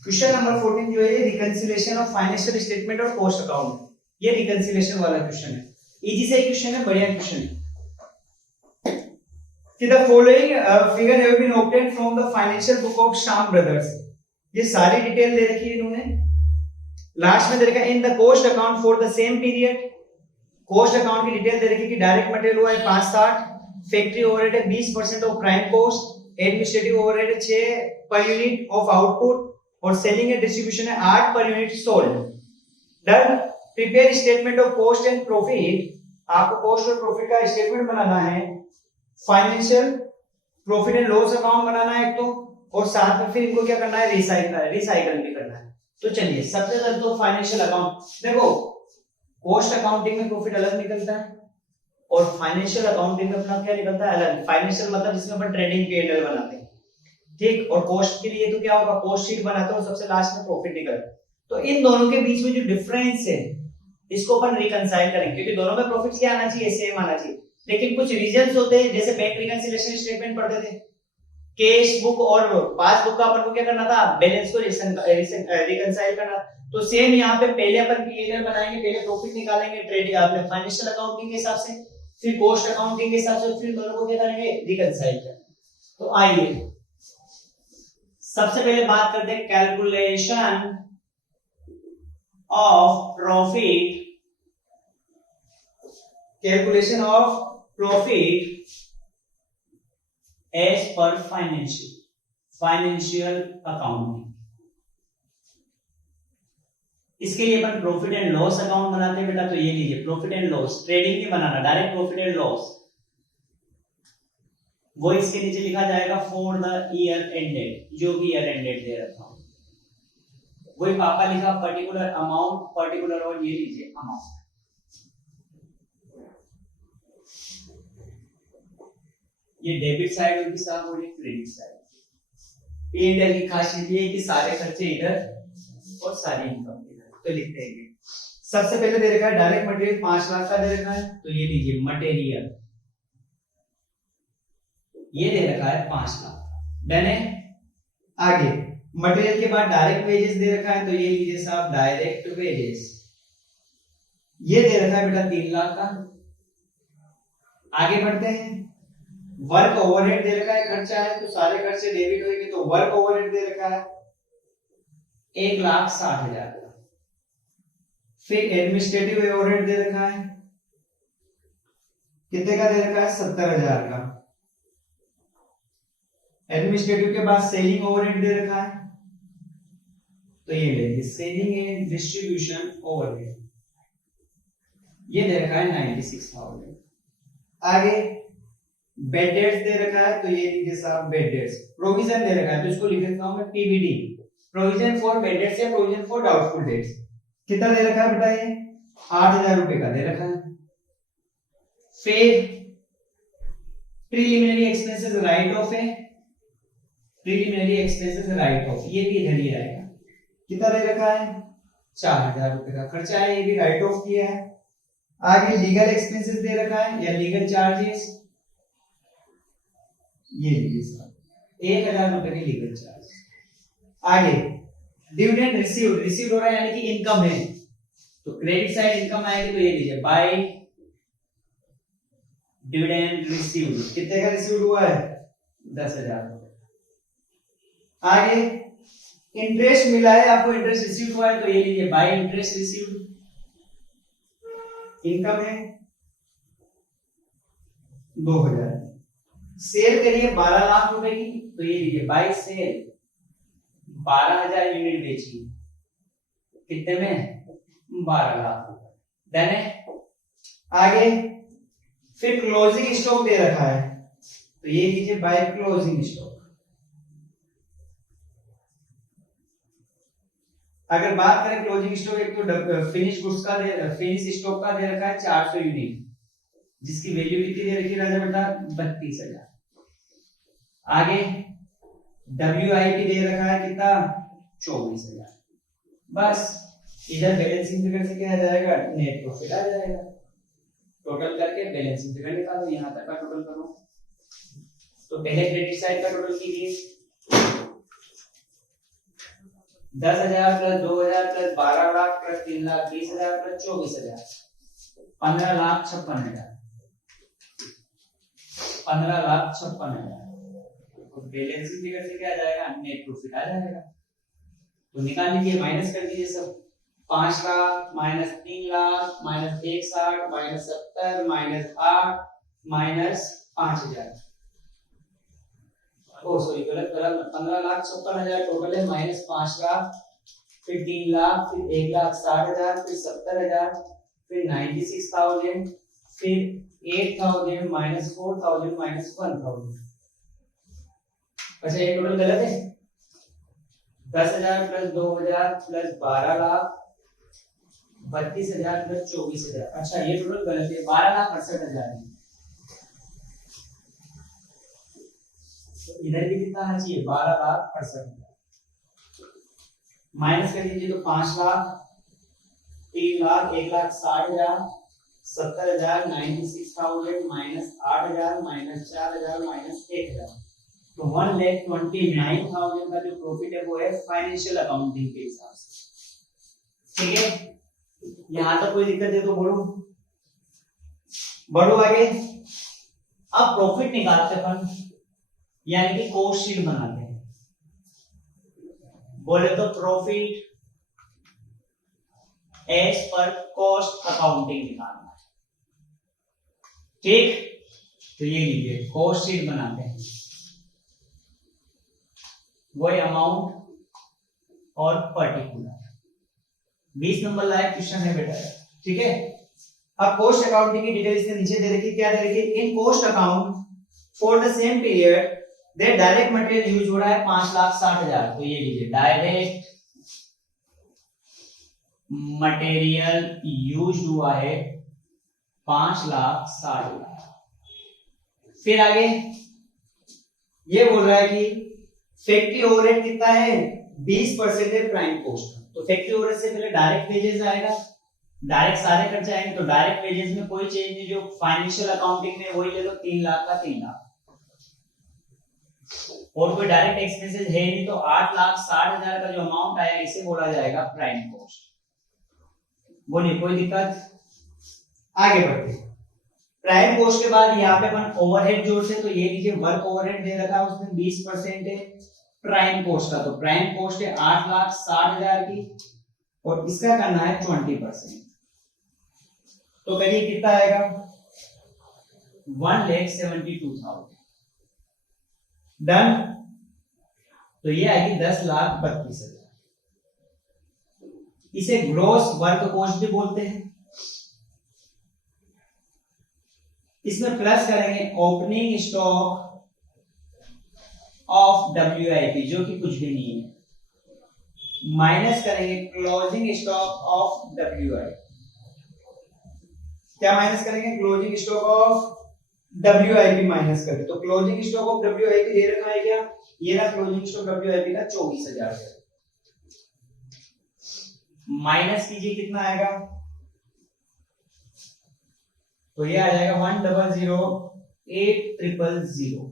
क्वेश्चन नंबर 14 जो है रिकंसिलिएशन ऑफ फाइनेंशियल स्टेटमेंट और कॉस्ट अकाउंट, ये रिकंसिलिएशन वाला क्वेश्चन है। इजी से क्वेश्चन है, बढ़िया क्वेश्चन है। The following figure have been obtained from the financial book of Sham Brothers। ये सारी डिटेल दे रखी है इन्होंने। लास्ट में दे रखा है in the cost account for the same period. Cost account की डिटेल दे रखी है कि डायरेक्ट मटेरियल हुआ है 560, फैक्ट्री ओवरहेड है 20% of prime cost, administrative overhead है 6 पर यूनिट ऑफ आउटपुट और सेलिंग एंड डिस्ट्रीब्यूशन है 8 per unit sold. Done. Prepare statement of cost and profit. आपको कॉस्ट और प्रॉफिट का स्टेटमेंट बनाना है। Financial profit and loss account बनाना है एक तो, और साथ में फिर इनको क्या करना है, रिसाइकल भी करना है। तो चलिए सबसे पहले तो फाइनेंशियल अकाउंट देखो, कॉस्ट अकाउंटिंग में प्रॉफिट अलग निकलता है और फाइनेंशियल अकाउंटिंग में अपना क्या निकलता है अलग। फाइनेंशियल मतलब जिसमें अपन ट्रेडिंग P&L बनाते हैं, ठीक। और कॉस्ट के लिए तो क्या होगा, कॉस्ट शीट बनाते हैं और सबसे लास्ट में प्रॉफिट निकलता है। तो इन दोनों के बीच में जो डिफरेंस है इसको अपन रिकंसाइल करेंगे, क्योंकि दोनों में प्रॉफिट क्या आना चाहिए, सेम आना चाहिए। लेकिन कुछ रीजंस होते हैं, जैसे बैंक रिकंसिलिएशन स्टेटमेंट पढ़ते थे, कैश बुक और पासबुक का अपन को क्या करना था, बैलेंस को रिकंसाइल करना। तो सेम यहाँ पे पहले अपन P&L बनाएंगे, पहले प्रॉफिट निकालेंगे ट्रेडिंग आपने फाइनेंशियल अकाउंटिंग के हिसाब से, फिर कॉस्ट अकाउंटिंग के हिसाब से, फिर दोनों को क्या करेंगे, रिकंसाइल करेंगे। तो आइए सबसे पहले बात करते हैं calculation of profit. Calculation of profit as per financial accounting. इसके लिए अपन प्रॉफिट एंड लॉस अकाउंट बनाते हैं बेटा। तो ये लीजिए प्रॉफिट एंड लॉस, ट्रेडिंग नहीं बनाना, डायरेक्ट प्रॉफिट एंड लॉस। वो इसके नीचे लिखा जाएगा फॉर द ईयर एंडेड, जो भी ईयर एंडेड दे रखा हूं वही पापा लिखा पर्टिकुलर अमाउंट, पर्टिकुलर, और ये लीजिए अमाउंट। ये डेबिट साइड होगी साहब और ये क्रेडिट साइड। P&L की खासियत ये है कि सारे खर्चे इधर और सारी इनकम इधर। तो लिखते हैं सबसे पहले दे रखा है डायरेक्ट मटेरियल 5 लाख का दे रखा है, तो ये लीजिए मटेरियल, ये दे रखा है 5 लाख। डन है। आगे मटेरियल के बाद डायरेक्ट वेजेस दे रखा है, तो ये लीजिए साहब डायरेक्ट वेजेस, ये दे रखा है बेटा 3 लाख का। आगे बढ़ते हैं, वर्क ओवरहेड दे रखा है, खर्चा है तो सारे खर्चे डेबिट होंगे, तो वर्क ओवरहेड दे रखा है 1,60,000 का। फिर एडमिनिस्ट्रेटिव ओवरहेड दे रखा है, कितने का दे रखा है, 70,000 का। एडमिनिस्ट्रेटिव के बाद सेलिंग ओवरहेड दे रखा है, तो ये लेंगे सेलिंग एंड डिस्ट्रीब्यूशन ओवरहेड, ये दे रखा है 96,000। आगे बेड डेट्स दे रखा है, तो ये लीजिए साहब बेड डेट्स। प्रोविजन दे रखा है, तो इसको लिख देता हूं मैं PBD, provision for bad debts या प्रोविजन फॉर डाउटफुल डेट्स। कितना दे रखा है बेटा, ये 8,000 रुपए का दे रखा है। फिर प्रीलिमिनरी एक्सपेंसेस राइट ऑफ है, प्रीलिमिनरी एक्सपेंसेस राइट ऑफ, ये भी इधर ही रहेगा। कितना दे रखा है 4000 रुपए का खर्चा है, ये भी राइट ऑफ किया है। आगे लीगल एक्सपेंसेस दे रखा है या लीगल चार्जेस, ये लीजिए 1000 रुपए के लीगल चार्ज। आगे डिविडेंड रिसीव्ड, रिसीव्ड हो रहा है यानी कि इनकम है, तो क्रेडिट साइड इनकम आएगी, तो ये लीजिए बाय डिविडेंड रिसीव्ड। कितने का रिसीव्ड हुआ है 10,000 रुपए। आगे इंटरेस्ट मिला है आपको, इंटरेस्ट रिसीव्ड हुआ है, तो ये लीजिए बाय इंटरेस्ट रिसीव्ड। इनकम है 2000। सेल करिए 12 लाख रुपए की, तो ये लीजिए बाय सेल 12,000 यूनिट बेची, कितने में 12 लाख रुपए। देन आगे फिर क्लोजिंग स्टॉक दे रखा है, तो ये लीजिए बाय क्लोजिंग स्टॉक। अगर बात करें क्लोजिंग स्टॉक, एक तो फिनिश गुड्स का फिनिश स्टॉक का दे रखा है 400 यूनिट, जिसकी वैल्यू कितनी दे रखी है राजा बेटा 32,000। आगे WIP दे रखा है कितना 24,000। बस इधर बैलेंसिंग फिगर से क्या आ जाएगा नेट प्रॉफिट आ जाएगा। टोटल करके बैलेंसिंग फिगर निकालो, यहां तक का टोटल करो। तो पहले क्रेडिट साइड का टोटल कीजिए 10,000 plus 2,000 plus 12 lakh plus 3,20,000 plus 24,000, 15,56,000, 15,56,000। तो बैलेंसिंग फिगर से क्या आ जाएगा नेट प्रॉफिट आ जाएगा। तो निकाल लीजिए, माइनस कर दीजिए सब। 5 lakh minus 3 lakh minus 160 minus 70 minus 8 minus 5,000, ओ सॉरी गलत 15,56,000 टोटल है, माइनस 5 लाख फिर 3 लाख फिर 1,60,000 फिर 70,000 फिर 96,000 फिर 8,000 माइनस 4,000 माइनस 1,000। अच्छा ये टोटल गलत है। 10,000 प्लस 2,000 प्लस 12 लाख 32,000 प्लस 24,000। अच्छा ये टोटल गलत है, 12,68,000 है। तो इधर भी कितना आना चाहिए 12,68,000। माइनस कर दीजिए तो 5 lakh 3 lakh 1,60,000 70,000 96,000 minus 8,000 minus 4,000 minus 1,000, तो 1,29,000 का जो प्रॉफिट है वो है फाइनेंशियल अकाउंटिंग के हिसाब से। ठीक है, यहां तक कोई दिक्कत है तो बोलो, बढ़ो आगे। अब प्रॉफिट निकालते अपन, यानी कि कॉस्ट शीट बनाते हैं। बोले तो profit as per cost accounting निकालना है। ठीक, तो ये लीजिए कॉस्ट शीट बनाते हैं, वही अमाउंट और पर्टिकुलर। 20 नंबर लायक क्वेश्चन है बेटा, ठीक है। अब कॉस्ट अकाउंटिंग की डिटेल इसने नीचे दे रखी, क्या दे रखी? In cost account for the same period there direct material use हो रहा है 5,60,000, तो ये लीजिए डायरेक्ट मटेरियल यूज हुआ है 5,60,000। फिर आगे ये बोल रहा है कि फैक्ट्री ओवरहेड कितना है 20% है प्राइम कॉस्ट। तो फैक्ट्री ओवरहेड से पहले डायरेक्ट वेजेस आएगा, डायरेक्ट सारे खर्चे आएंगे, तो डायरेक्ट वेजेस में कोई चेंज नहीं, जो फाइनेंशियल अकाउंटिंग में वही ले लो 3 लाख का 3 लाख, और कोई डायरेक्ट एक्सपेंसेस है नहीं, तो 8,60,000 का जो अमाउंट आया इसे बोला जाएगा प्राइम कॉस्ट। बोलिए कोई दिक्कत? आगे बढ़ते हैं। प्राइम कॉस्ट के बाद यहाँ पे अपन ओवरहेड जोड़ते, तो ये लीजिए वर्क ओवरहेड दे रखा है, उसमें 20% है प्राइम कॉस्ट का, तो प्राइम कॉस्ट है 8,60,000 की, और इसका करना है 20%। तो करिए कितना आएगा 1,72,000। डन, तो ये आएगी 10,32,000। इसे ग्रॉस वर्क कॉस्ट भी बोलते हैं। इसमें प्लस करेंगे ओपनिंग स्टॉक ऑफ WIP जो कि कुछ भी नहीं है, माइनस करेंगे क्लोजिंग स्टॉक ऑफ WIP। क्या माइनस करेंगे? Closing stock of WIP minus करके, तो क्लोजिंग स्टॉक ऑफ WIP दे रखा है क्या, ये रहा क्लोजिंग स्टॉक WIP का 24,000 है। माइनस कीजिए कितना आएगा, तो ये आ जाएगा 1,008,000।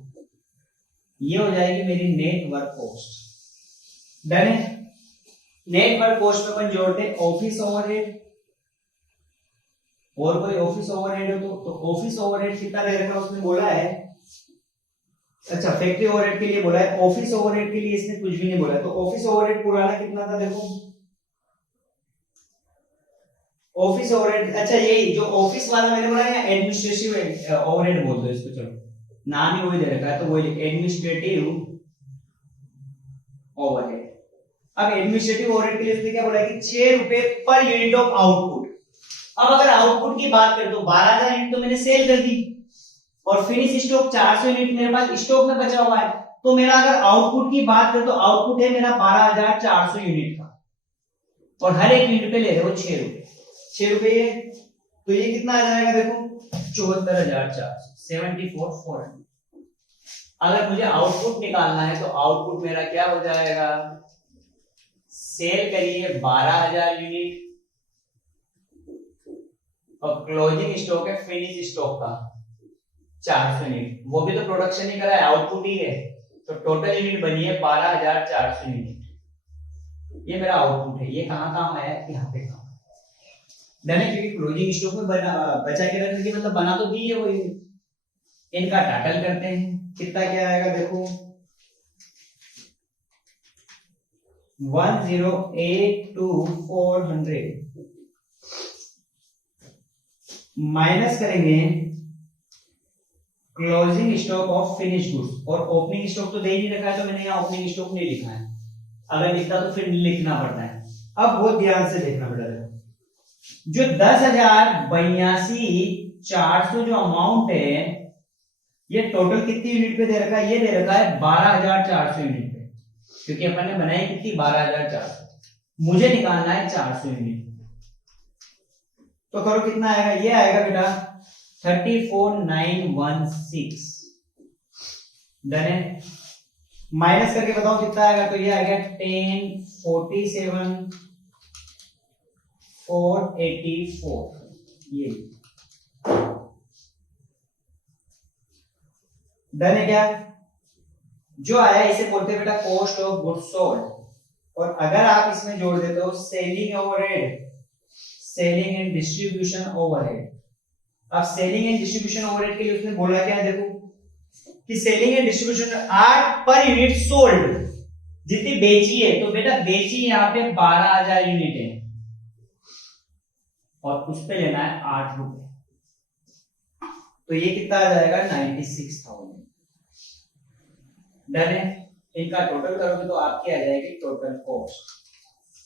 ये हो जाएगी मेरी नेट वर्क कॉस्ट। डन है। नेट वर्क कॉस्ट में अपन जोड़ते हैं ऑफिस ओवरहेड, और कोई ऑफिस ओवरहेड हो तो ऑफिस ओवरहेड कितना दे रखा है उसने बोला है, अच्छा फैक्ट्री ओवरहेड के लिए बोला है, ऑफिस ओवरहेड के लिए इसने कुछ भी नहीं बोला। तो ऑफिस ओवरहेड पुराना कितना था देखो, ऑफिस ओवरहेड, अच्छा यही जो ऑफिस वाला मैंने बोला है, एडमिनिस्ट्रेटिव ओवरहेड बोल दो इसको, चलो नाम ही वही दे रखा है तो वही एडमिनिस्ट्रेटिव ओवरहेड। अब एडमिनिस्ट्रेटिव ओवरहेड के लिए उसने क्या बोला है कि 6 रुपए पर यूनिट ऑफ आउटपुट। अब अगर आउटपुट की बात करें तो 12,000 यूनिट तो मैंने सेल कर दी, और फिनिश स्टॉक 400 यूनिट मेरे पास स्टॉक में बचा हुआ है, तो मेरा अगर आउटपुट की बात करें तो आउटपुट है मेरा 12,400 यूनिट का, और हर एक यूनिट पे ले रहे हो 6 रुपए, 6 रुपए, तो ये कितना आ जाएगा देखो 74,400, 74,400। अगर मुझे आउटपुट निकालना है तो आउटपुट मेरा क्या हो जाएगा, सेल करिए 12,000 यूनिट, और क्लोजिंग स्टॉक है फिनिश स्टॉक का 400 यूनिट, वो भी तो प्रोडक्शन ही करा है, आउटपुट ही है, तो टोटल यूनिट बनी है 12,400 यूनिट। ये मेरा आउटपुट है, ये कहां काम आया है, यहाँ पे काम डन है, क्योंकि क्लोजिंग स्टॉक में बचा के रखने की मतलब बना तो दी है वो यूनिट। इनका टोटल करते हैं, कितना क्या आएगा देखो 1,082,400 माइनस करेंगे closing stock of finish goods, और ओपनिंग स्टॉक तो दे ही नहीं रखा है तो मैंने यहाँ ओपनिंग स्टॉक नहीं लिखा है, अगर लिखता तो फिर लिखना पड़ता है। अब बहुत ध्यान से देखना पड़ेगा, जो 10,082,400 जो अमाउंट है, ये टोटल कितनी यूनिट पे दे रखा है, ये दे रखा है 12,400 यूनिट पे, क्योंकि अपन ने बनाई कितनी 12,400, मुझे निकालना है 400 यूनिट, तो करो कितना आएगा, ये आएगा बेटा 34,916। डन है। माइनस करके बताओ कितना आएगा, तो ये आएगा 10,47,484, ये डन है क्या, जो आया इसे बोलते हैं बेटा कॉस्ट ऑफ गुड्स सोल्ड, और अगर आप इसमें जोड़ देते हो selling overhead, selling and distribution overhead. अब सेलिंग एंड डिस्ट्रीब्यूशन ओवरहेड के लिए उसने बोला क्या, देखो कि selling and distribution are per unit sold, जितनी बेची है, तो बेटा बेची यहाँ पे 12,000 यूनिट है, और उस पे लेना है 8 रुपए, तो ये कितना आ जाएगा 96,000। डन है। इनका टोटल करोगे तो आपकी आ जाएगी टोटल कॉस्ट,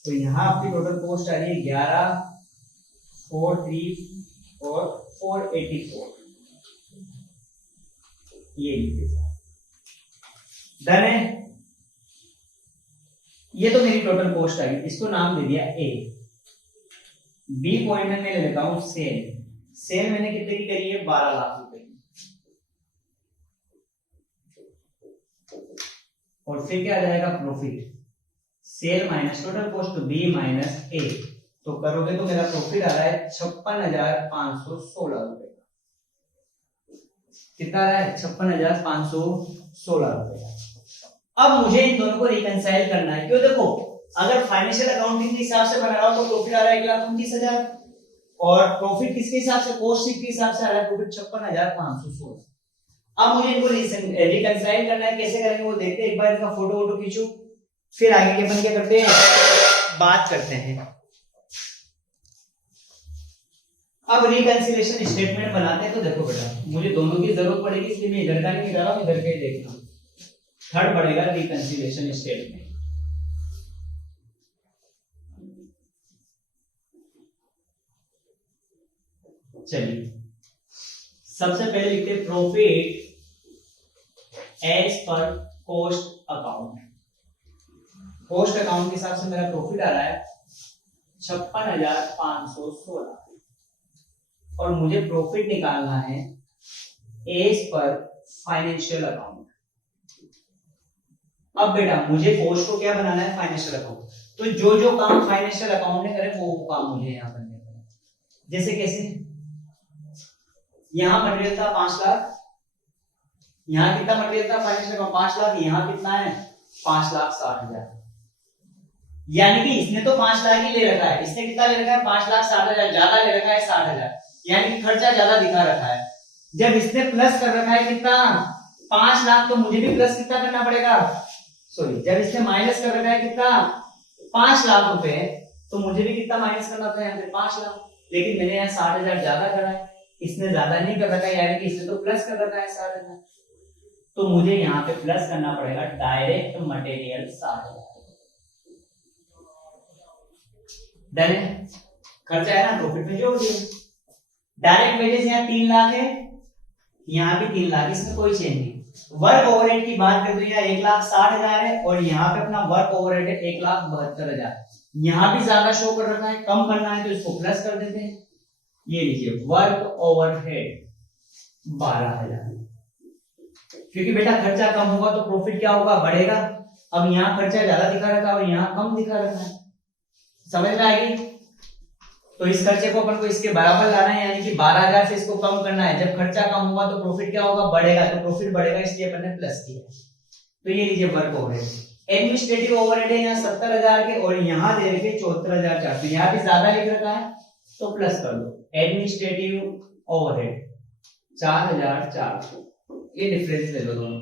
तो यहाँ आपकी टोटल कॉस्ट आ रही है 11,434 और 484, ये डन है। ये तो मेरी टोटल कॉस्ट आ गई, इसको नाम दे दिया ए। बी पॉइंट में मैं ले लेता हूं सेल, सेल मैंने कितने की करी है 12 लाख रुपए, और फिर क्या आ जाएगा profit, sale minus total cost, तो बी माइनस ए, तो करोगे तो मेरा प्रॉफिट आ रहा है 56,516 रुपए का, कितना आ रहा है 56,516 रुपए का। अब मुझे इन दोनों को रिकंसाइल करना है, क्यों, देखो अगर फाइनेंशियल अकाउंटिंग के हिसाब से बना रहा हूं तो प्रॉफिट आ रहा है 1,29,000, और प्रॉफिट किसके हिसाब से, कॉस्ट शीट के हिसाब से आ रहा है प्रॉफिट 56,516। अब मुझे इनको रिकंसाइल करना है, कैसे करेंगे वो देखते हैं, एक बार इनका फोटो वोटो खींचो, फिर आगे के अपन क्या करते हैं, बात करते हैं। अब रिकंसिलिएशन स्टेटमेंट बनाते हैं, तो देखो बेटा मुझे दोनों की जरूरत पड़ेगी, इसलिए मैं इधर का नहीं निकाला हूं, इधर का ही देखना। थर्ड पड़ेगा रिकंसिलिएशन स्टेटमेंट। चलिए सबसे पहले लिखते हैं profit as per cost account. Cost account के हिसाब से मेरा प्रॉफिट आ रहा है 56,516, और मुझे प्रॉफिट निकालना है एज पर फाइनेंशियल अकाउंट। अब बेटा मुझे पोस्ट को क्या बनाना है, फाइनेंशियल अकाउंट। तो जो जो काम फाइनेंशियल अकाउंट ने करे वो काम मुझे यहाँ करने पड़े। जैसे कैसे, यहाँ मटेरियल था 5 लाख, यहाँ कितना मटेरियल था फाइनेंशियल अकाउंट 5 लाख, यहाँ कितना है 5,60,000। यानी कि इसने तो 5 लाख ही ले रखा है, इसने कितना ले रखा है 5,60,000, ज्यादा ले रखा है 60,000, यानी कि खर्चा ज्यादा दिखा रखा है। जब इसने प्लस कर रखा है कितना 5 लाख, तो मुझे भी प्लस कितना करना पड़ेगा, सॉरी जब इसने माइनस कर रखा है कितना 5 लाख रुपए, तो मुझे भी कितना माइनस करना होता है यहाँ पे 5 लाख। लेकिन मैंने यहाँ 60,000 ज्यादा करा है, इसने ज्यादा नहीं कर रखा है, यानी कि इसने तो प्लस कर रखा है 60,000, तो मुझे यहाँ पे प्लस करना पड़ेगा डायरेक्ट मटेरियल 60,000। खर्चा है ना, प्रॉफिट में जोड़ दिया। डायरेक्ट वेजेस यहाँ 3 लाख है, यहाँ भी 3 लाख, इसमें कोई चेंज नहीं। वर्क ओवरहेड की बात करें तो यहाँ 1,60,000 है, और यहाँ पे अपना वर्क ओवरहेड है 1,72,000। यहाँ भी ज्यादा शो कर रखा है, कम करना है तो इसको प्लस कर देते हैं। ये लीजिए वर्क ओवरहेड 12,000, क्योंकि बेटा खर्चा कम होगा तो प्रॉफिट क्या होगा, बढ़ेगा। अब यहाँ खर्चा ज्यादा दिखा रखा है और यहाँ कम दिखा रखा है, समझ में आएगी। तो इस खर्चे को अपन को इसके बराबर लाना है, यानी कि 12,000 से इसको कम करना है। जब खर्चा कम होगा तो प्रॉफिट क्या होगा, बढ़ेगा, तो प्रॉफिट बढ़ेगा, इसलिए अपन ने प्लस किया। तो ये लीजिए वर्क ओवरहेड। एडमिनिस्ट्रेटिव ओवरहेड है यहाँ 70,000 के, और यहाँ दे रखे 74,400, यहाँ भी ज्यादा लिख रखा है तो प्लस कर दो। एडमिनिस्ट्रेटिव ओवरहेड 4,400, ये डिफरेंस ले लो दोनों।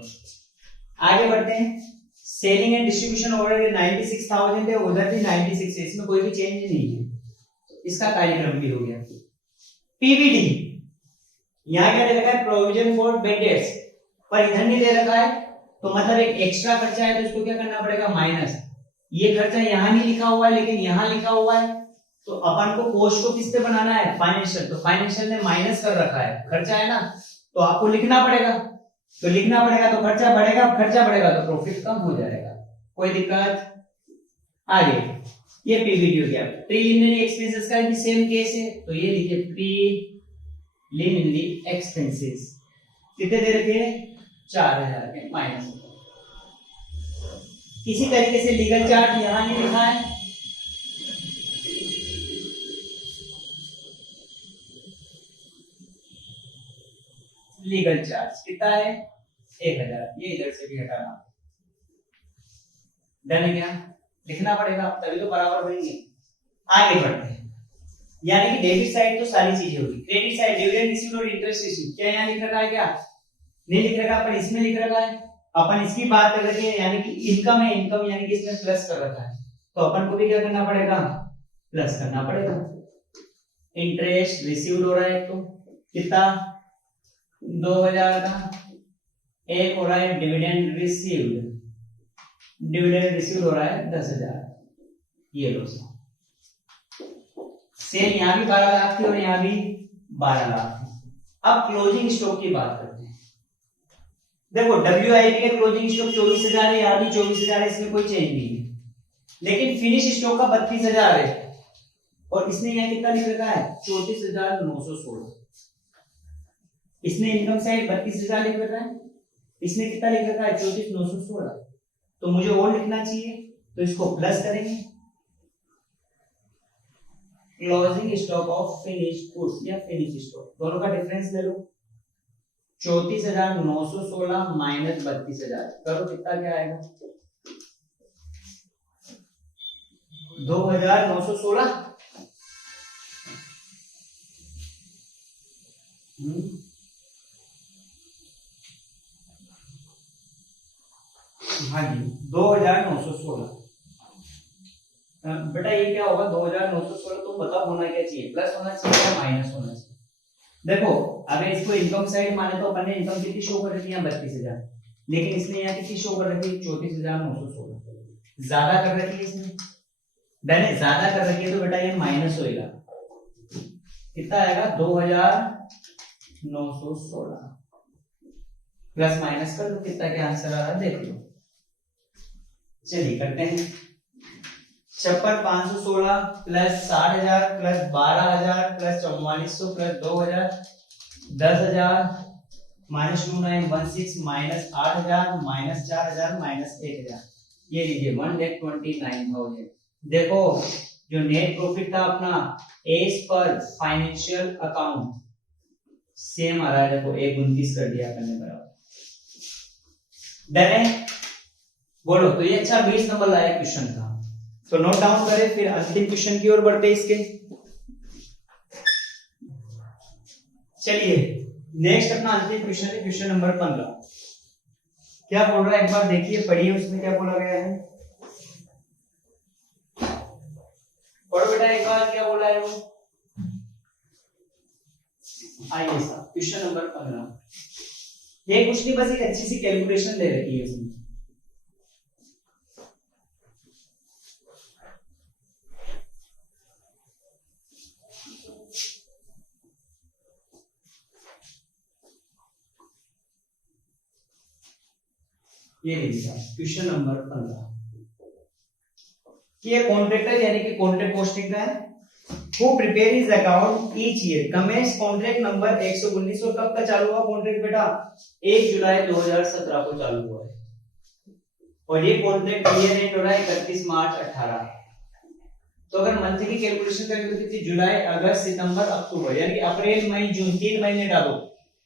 आगे बढ़ते हैं। सेलिंग एंड डिस्ट्रीब्यूशन ओवरहेड 96,000 है, उधर भी 96 है, इसमें कोई भी चेंज नहीं है, इसका कार्यक्रम भी हो गया। पीवीडी यहाँ क्या दे रखा है, प्रोविजन फॉर बेड डेट्स, पर इधर नहीं दे रखा है, तो मतलब एक एक्स्ट्रा खर्चा है, तो इसको क्या करना पड़ेगा माइनस। ये खर्चा यहाँ नहीं लिखा हुआ है लेकिन यहाँ लिखा हुआ है, तो अपन को कोस्ट को किस पे बनाना है, फाइनेंशियल। तो फाइनेंशियल ने माइनस कर रखा है, खर्चा है ना, तो आपको लिखना पड़ेगा। तो लिखना पड़ेगा तो खर्चा बढ़ेगा, खर्चा बढ़ेगा तो प्रॉफिट कम हो जाएगा, कोई दिक्कत। आगे ये पीवीडी हो गया। प्रीलिमिनरी एक्सपेंसेस का भी सेम केस है, तो ये लिखिए प्रीलिमिनरी एक्सपेंसेस कितने दे रखे हैं 4,000 के माइनस। इसी तरीके से लीगल चार्ज यहां नहीं लिखा है, लीगल चार्ज कितना है 1,000, ये इधर से भी हटाना। डन है क्या, लिखना पड़ेगा तभी तो बराबर होंगे। आगे बढ़ते हैं, यानी कि डेबिट साइड तो सारी चीजें होगी। क्रेडिट साइड डिविडेंड रिसीव्ड और इंटरेस्ट रिसीव्ड, क्या यहाँ लिख रखा है, क्या नहीं लिख रखा, पर इसमें लिख रखा है। अपन इसकी बात कर रहे हैं, यानी कि इनकम है, इनकम यानी कि इसमें प्लस कर रखा है, तो अपन को भी क्या करना पड़ेगा, प्लस करना पड़ेगा। इंटरेस्ट रिसीव्ड हो रहा है, तो कितना 2,000 का, एक हो रहा है डिविडेंड रिसीव्ड, डिविडेंड रिसीव्ड हो रहा है 10,000, ये लो। सेल यहाँ भी 12 लाख थी और यहाँ भी 12 लाख थी। अब क्लोजिंग स्टॉक की बात करते हैं। देखो WIP का क्लोजिंग स्टॉक 24,000 है, यहाँ भी 24,000 है, इसमें कोई चेंज नहीं है, लेकिन फिनिश स्टॉक का 32,000 है, और इसने यहाँ कितना लिख रखा है 34,916। इसने इनकम साइड 32,000 लिख रखा है, इसने कितना लिख रखा है 34,916, तो मुझे और लिखना चाहिए, तो इसको प्लस करेंगे। Closing stock of finish goods या फिनिश स्टॉक, दोनों का डिफरेंस ले लो, 34,916 माइनस 32,000 करो, कितना क्या आएगा 2,916। हाँ जी 2,916। बेटा ये क्या होगा 2,916, तुम बताओ होना क्या चाहिए, प्लस होना चाहिए या माइनस होना चाहिए। देखो अगर इसको इनकम साइड माने तो अपन ने इनकम कितनी शो कर रखी है 32,000, लेकिन इसने यहाँ कितनी शो कर रखी है 34,916, ज्यादा कर रखी है इसने, डन, ज्यादा कर रखी है, तो बेटा ये माइनस होएगा, कितना आएगा 2,916, प्लस माइनस कर लो, कितना क्या आंसर आ रहा है देख लो। चलिए करते हैं, 56,516 प्लस 60,000 प्लस 12,000 प्लस 4400 प्लस 2,000 10,000 -2916 -8000 -4000 -1000, ये लीजिए 1,29,000। देखो जो नेट प्रॉफिट था अपना as per financial account same आ रहा है, देखो 1,29 कर दिया अपने बराबर। डन है, बोलो। तो ये अच्छा 20 नंबर लायक क्वेश्चन था, तो नोट डाउन करें, फिर अंतिम क्वेश्चन की ओर बढ़ते हैं इसके। चलिए नेक्स्ट अपना अंतिम क्वेश्चन है क्वेश्चन नंबर 15। क्या बोल रहा है एक बार देखिए, पढ़िए उसमें क्या बोला गया है। पढ़ो बेटा एक बार, क्या बोला है वो। आइए साहब क्वेश्चन नंबर 15। ये कुछ नहीं, बस एक अच्छी सी कैलकुलेशन दे रखी है उसमें। ये लीजिए क्वेश्चन नंबर 15 कि ये कॉन्ट्रैक्टर यानी कि कॉन्ट्रैक्ट पोस्टिंग का है। Who prepare his account each year commence contract number 119। और कब का चालू हुआ कॉन्ट्रैक्ट बेटा, 1 जुलाई 2017 को चालू हुआ है, और ये कॉन्ट्रैक्ट ईयर एंड हो रहा है 31 मार्च 18। तो अगर मंथ की कैलकुलेशन करें तो कितनी, जुलाई अगस्त सितंबर अक्टूबर, यानी कि अप्रैल मई जून 3 महीने डालो,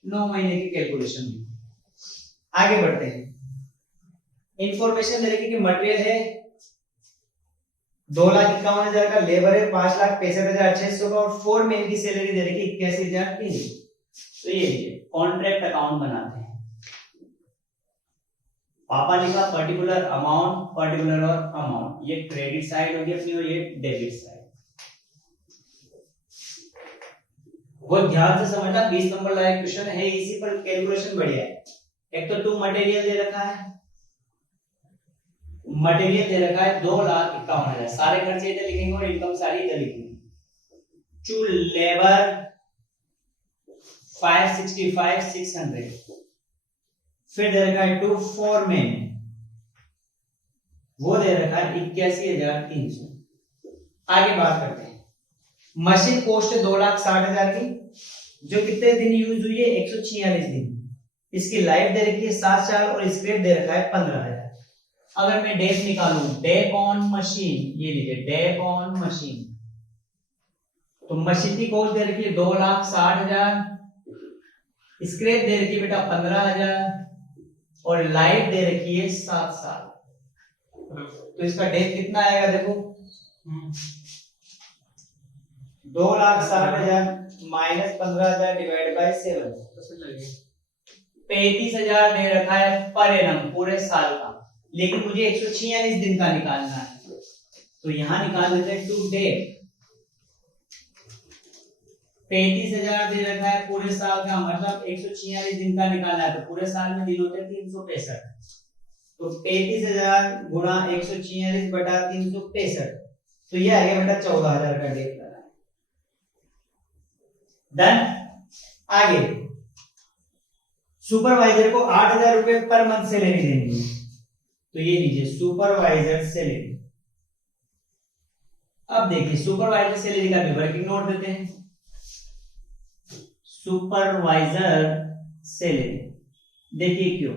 9 महीने की कैलकुलेशन। आगे बढ़ते हैं। इंफॉर्मेशन दे रखी कि मटेरियल है 2,51,000 का, लेबर है 5,65,600 का, और 4 महीने की सैलरी दे रखी 81,300। तो ये कॉन्ट्रैक्ट अकाउंट बनाते हैं। पापा लिखा पर्टिकुलर अमाउंट, पर्टिकुलर और अमाउंट, ये क्रेडिट साइड होगी अपनी और ये डेबिट साइड। वो ध्यान से समझना, 20 नंबर लायक क्वेश्चन है, इसी पर कैलकुलेशन बढ़िया है। एक तो टू मटेरियल दे रखा है, मटेरियल दे रखा है 2,51,000, सारे खर्चे इधर लिखेंगे और इनकम सारी इधर लिखेंगे। टू लेबर 565,600, फिर दे रखा है टू फोरमैन, वो दे रखा है 81,300। आगे बात करते हैं। मशीन कॉस्ट है 2,60,000 की, जो कितने दिन यूज हुई है, 146 दिन। इसकी लाइफ दे रखी है 7 साल और स्क्रैप दे रखा है 15,000। अगर मैं डेट निकालूं, डेक ऑन मशीन, ये लीजिए डेक ऑन मशीन, तो मशीन की कॉस्ट दे रखी है 2,60,000, स्क्रैप दे रखी है बेटा 15,000 और लाइफ दे रखी है 7 साल। तो इसका डेट कितना आएगा देखो, 2,60,000 माइनस 15,000 डिवाइड बाय 7, 35,000 दे रखा है पर एनम पूरे साल का, लेकिन मुझे 146 दिन का निकालना है, तो यहां निकाल लेते हैं टू डेट। 35,000 दे रखा है पूरे साल का, मतलब 146 दिन का निकालना है, तो पूरे साल में दिन होते हैं 365, तो 35,000 गुणा 146 बटा 365, तो ये आ गया बेटा 14,000 का डेट लगा। डन। आगे सुपरवाइजर को 8,000 रुपए पर मंथ सैलरी देनी है, तो ये लीजिए सुपरवाइजर सैलरी। अब देखिए सुपरवाइजर सैलरी का भी वर्किंग नोट देते हैं। सुपरवाइजर सैलरी देखिए क्यों,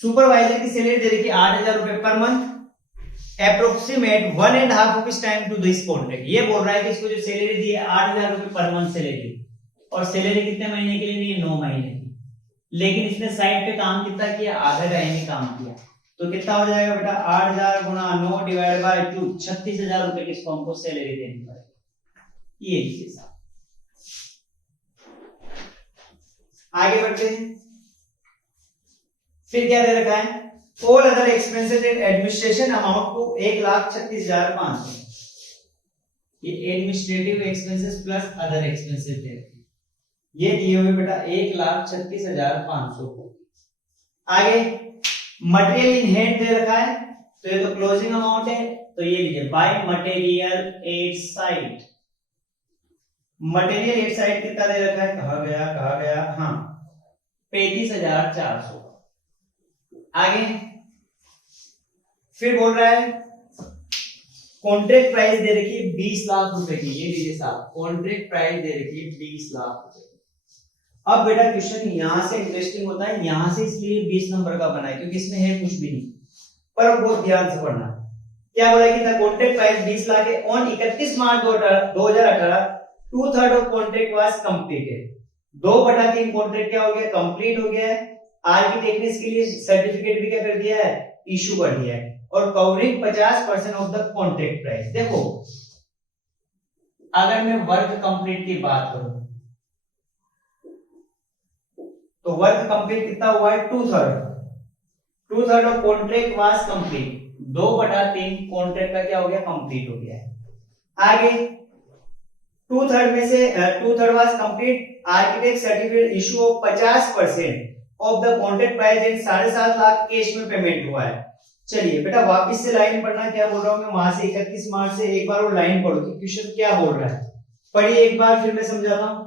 सुपरवाइजर की सैलरी दे रखी 8,000 रुपए per month, approximate 1.5 rupees time to this contract. ये बोल रहा है कि इसको जो सैलरी दी है 8,000 रुपए पर मंथ सैलरी, और सैलरी कितने महीने के लिए दी है, 9 महीने की, लेकिन इसने साइड पे काम कितना किया, आधा टाइम काम किया, तो कितना हो जाएगा बेटा 8,000 गुणा 9 डिवाइड बाय 2, 36,000 रुपए की इसको हमको सैलरी देनी पड़ेगी। ये लीजिए साहब। आगे बढ़ते हैं। फिर क्या दे रखा है, all other expenses and administration amount को 1,36,500, ये administrative expenses plus other expenses दे रखे हैं, ये दिए हुए बेटा 1,36,500 को। आगे मटेरियल इन हैंड दे रखा है, तो ये तो क्लोजिंग अमाउंट है, तो ये लीजिए by material at site. Material at site कितना दे रखा है, कहा गया, हाँ 35,400। आगे फिर बोल रहा है कॉन्ट्रैक्ट प्राइस दे रखी है 20 लाख रुपए की, ये लीजिए साहब कॉन्ट्रैक्ट प्राइस दे रखी है 20 लाख रुपए। अब बेटा क्वेश्चन यहां से इंटरेस्टिंग होता है, यहां से इसलिए 20 नंबर का बना है क्योंकि इसमें है कुछ भी नहीं, पर बहुत ध्यान से पढ़ना। क्या बोला कि द कॉन्ट्रैक्ट प्राइस 20 लाख है on 31 March 2018 2/3 of contract was completed. 2/3 contract क्या हो गया, कंप्लीट हो गया है। आर्किटेक्ट ने इसके लिए सर्टिफिकेट भी क्या कर दिया है, इशू कर दिया है, और covering 50% of the contract price. देखो अगर मैं वर्क कंप्लीट की बात करूं तो वर्क कंप्लीट कितना हुआ है, 2/3 of contract was complete. 2/3 contract का क्या हो गया, कंप्लीट हो गया है। आगे 2/3 में से 2/3 was complete, architect certificate issue of 50% of the contract price and 7.5 lakh cash में पेमेंट हुआ है। चलिए बेटा वापस से लाइन पढ़ना, क्या बोल रहा हूं मैं, वहां से 31 मार्च से एक बार वो लाइन पढ़ो कि क्वेश्चन क्या बोल रहा है, पढ़िए एक बार फिर मैं समझाता हूं।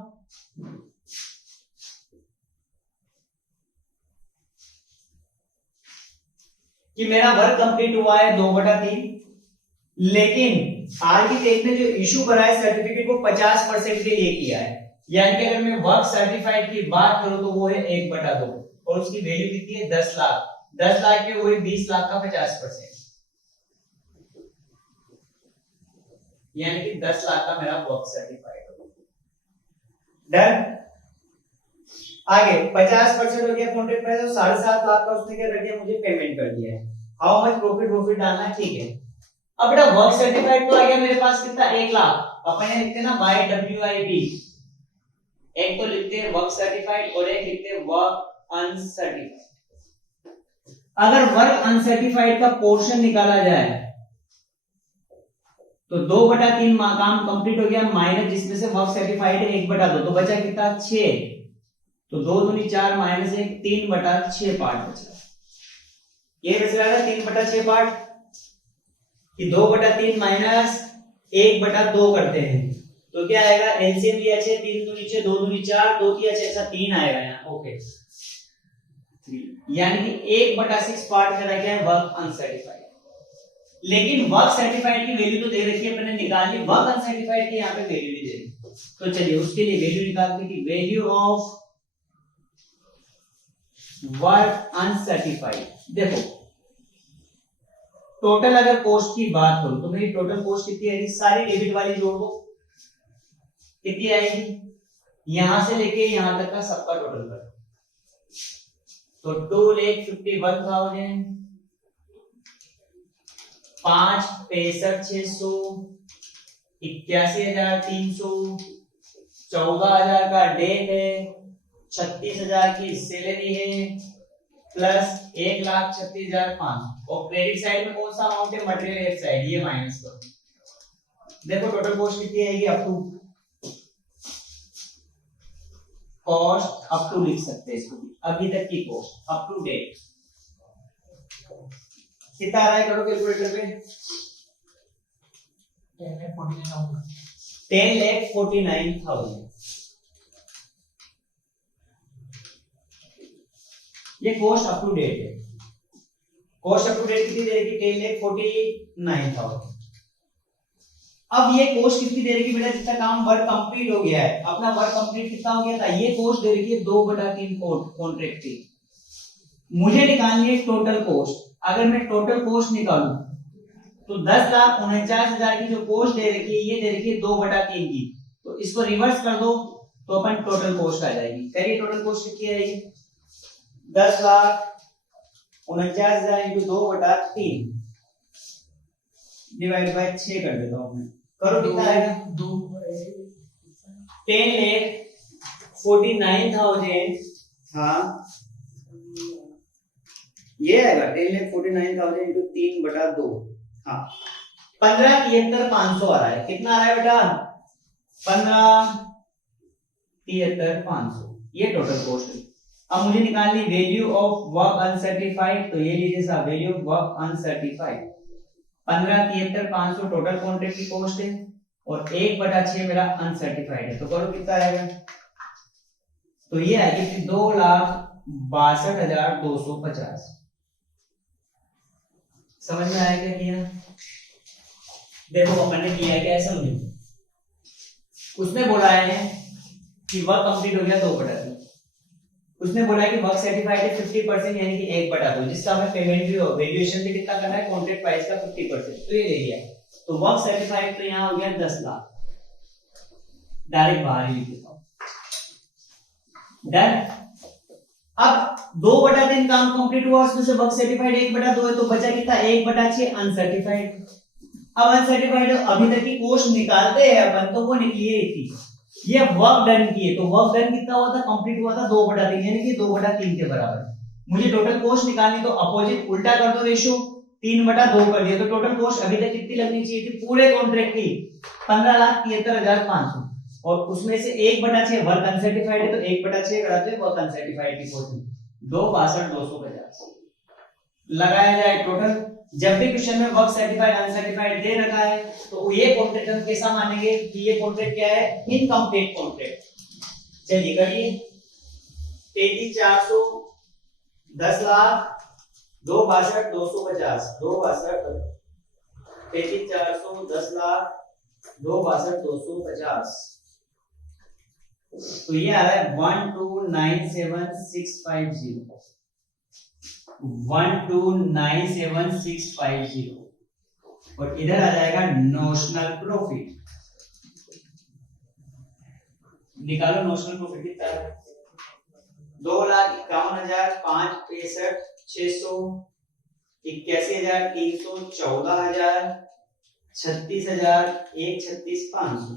कि मेरा वर्क कंप्लीट हुआ है 2/3, लेकिन आर्किटेक्ट ने जो इशू करा है सर्टिफिकेट को 50% के लिए किया है, यानी कि अगर मैं वर्क सर्टिफाइड की बात करूं तो वो है 1/2 और उसकी वैल्यू कितनी है, 10 लाख। 10 लाख के वो है 20 लाख का 50%, यानी कि 10 लाख का मेरा वर्क सर्टिफाइड हो गया। डन। आगे 50% हो गया कॉन्ट्रैक्ट प्राइस और 7.5 लाख का उसने क्या कर दिया, मुझे पेमेंट कर दिया है। हाउ मच प्रॉफिट डालना है, ठीक है। अब बेटा वर्क सर्टिफाइड तो आ गया मेरे पास कितना, 1 लाख। अपन लिखते हैं ना बाय WIB, एक तो लिखते हैं वर्क सर्टिफाइड और एक लिखते हैं वर्क अनसर्टिफाइड। अगर वर्क अनसर्टिफाइड का पोर्शन निकाला जाए तो 2/3 काम कंप्लीट हो गया, माइनस जिसमें से वर्क सर्टिफाइड है 1/2, तो बचा कितना, 6। तो 2 दूनी 4 माइनस 1, 3/6 पार्ट बचा। ये बच रहा है 3/6 पार्ट, कि 2/3 माइनस 1/2 करते हैं तो क्या आएगा, एलसीएम लिया 6, 3 दूनी 6, 2 दूनी 4, 2 3 ऐसा 3 आएगा यहाँ। ओके, यानी कि 1/6 पार्ट मेरा क्या है, वर्क अनसर्टिफाइड। लेकिन वर्क सर्टिफाइड की वैल्यू तो दे रखी है, अपने निकाल ली, वर्क अनसर्टिफाइड की यहाँ पे वैल्यू नहीं दे रही। तो चलिए उसके लिए वैल्यू निकालते हैं कि वैल्यू ऑफ वर्क अनसर्टिफाइड। देखो टोटल अगर कॉस्ट की बात करूं तो मेरी टोटल कॉस्ट कितनी आएगी, सारी डेबिट वाली जोड़ दो, कितनी आएगी, यहां से लेके यहां तक का सबका टोटल कर तो 2,51,000, 5 65,600, 81,300, 14,000 का डेट है, 36,000 की सैलरी है, प्लस 1,36,500। और क्रेडिट साइड में कौन सा अमाउंट है, मटेरियल साइड, ये माइनस करो। देखो टोटल कॉस्ट कितनी आएगी, up to cost, up to लिख सकते हैं इसको, अभी तक की कॉस्ट अप टू डेट कितना आ रहा है, करो कैलकुलेटर पे, 10,49,000। ये कॉस्ट अप टू डेट है। कॉस्ट अप टू डेट कितनी दे रही है, 10,49,000। अब ये कॉस्ट कितनी दे रही है बेटा, जितना काम वर्क कंप्लीट हो गया है, अपना वर्क कंप्लीट कितना हो गया था, ये कॉस्ट दे रही है 2/3 कॉन्ट्रैक्ट की। मुझे निकालनी है टोटल कॉस्ट। अगर मैं टोटल कॉस्ट निकालूं तो 10,49,000 की जो कॉस्ट दे रखी है, ये दे रखी है 2/3 की, तो इसको रिवर्स कर दो तो अपन टोटल कॉस्ट आ जाएगी। करिए टोटल कॉस्ट कितनी आएगी, 10,49,000 इंटू 2/3 डिवाइड बाय 6 कर देता हूं मैं, करो कितना आएगा, 10,49,000। हाँ ये आएगा 10,49,000 इंटू 3/2। हाँ 15,73,500 आ रहा है। कितना आ रहा है बेटा, 15,73,500, ये टोटल कॉस्ट है। अब मुझे निकालनी वैल्यू ऑफ वर्क अनसर्टिफाइड, तो ये लीजिए साहब value of work uncertified. 15,73,500 total contract की कॉस्ट है और 1/6 मेरा अनसर्टिफाइड है, तो करो कितना आएगा, तो ये आएगी 2,62,250। समझ में आया क्या किया, देखो अपन ने किया क्या है, समझो। उसने बोला है कि वर्क कंप्लीट हो गया 2/3, उसने बोला कि वर्क सर्टिफाइड है 50% यानी कि 1/2, जिसका हमें पेमेंट भी वैल्यूएशन भी कितना करना है, कॉन्ट्रैक्ट प्राइस का 50%, तो ये ले लिया। तो वर्क सर्टिफाइड तो यहाँ हो गया 10 लाख, डायरेक्ट बाहर ही लिख देता हूं। डन। अब 2/3 काम कंप्लीट हुआ, उसमें से वर्क सर्टिफाइड 1/2 है, तो बचा कितना, 1/6 अनसर्टिफाइड। अब अनसर्टिफाइड अभी तक की कॉस्ट निकालते हैं अपन, तो वो निकली है थी, ये वर्क डन की है, तो वर्क डन कितना हुआ था, कंप्लीट हुआ था 2/3 यानी कि 2/3 के बराबर। मुझे टोटल कॉस्ट निकालनी, तो अपोजिट उल्टा कर दो रेशियो, 3/2 कर दिया, तो टोटल कॉस्ट अभी तक कितनी लगनी चाहिए थी पूरे कॉन्ट्रैक्ट की, 15,73,500, और उसमें से 1/6 वर्क अनसर्टिफाइड है, तो 1/6 कराते हैं वर्क अनसर्टिफाइड की कॉस्ट, 2,62,250 लगाया जाए टोटल। जब भी क्वेश्चन में वर्क सर्टिफाइड अनसर्टिफाइड दे रखा है, तो ये कॉन्ट्रैक्ट हम कैसा मानेंगे कि ये कॉन्ट्रैक्ट क्या है, इनकम्प्लीट कॉन्ट्रैक्ट। चलिए करिए, 33,400, 10 लाख, 2,62,250, 33,400, 10 लाख, 2,62,250, तो ये आ रहा है 1297650, 1297650, और इधर आ जाएगा नोशनल प्रॉफिट। निकालो नोशनल प्रॉफिट कितना है, 2,51,565,600, 81,300, 14,000, 36,000, 1,36,500,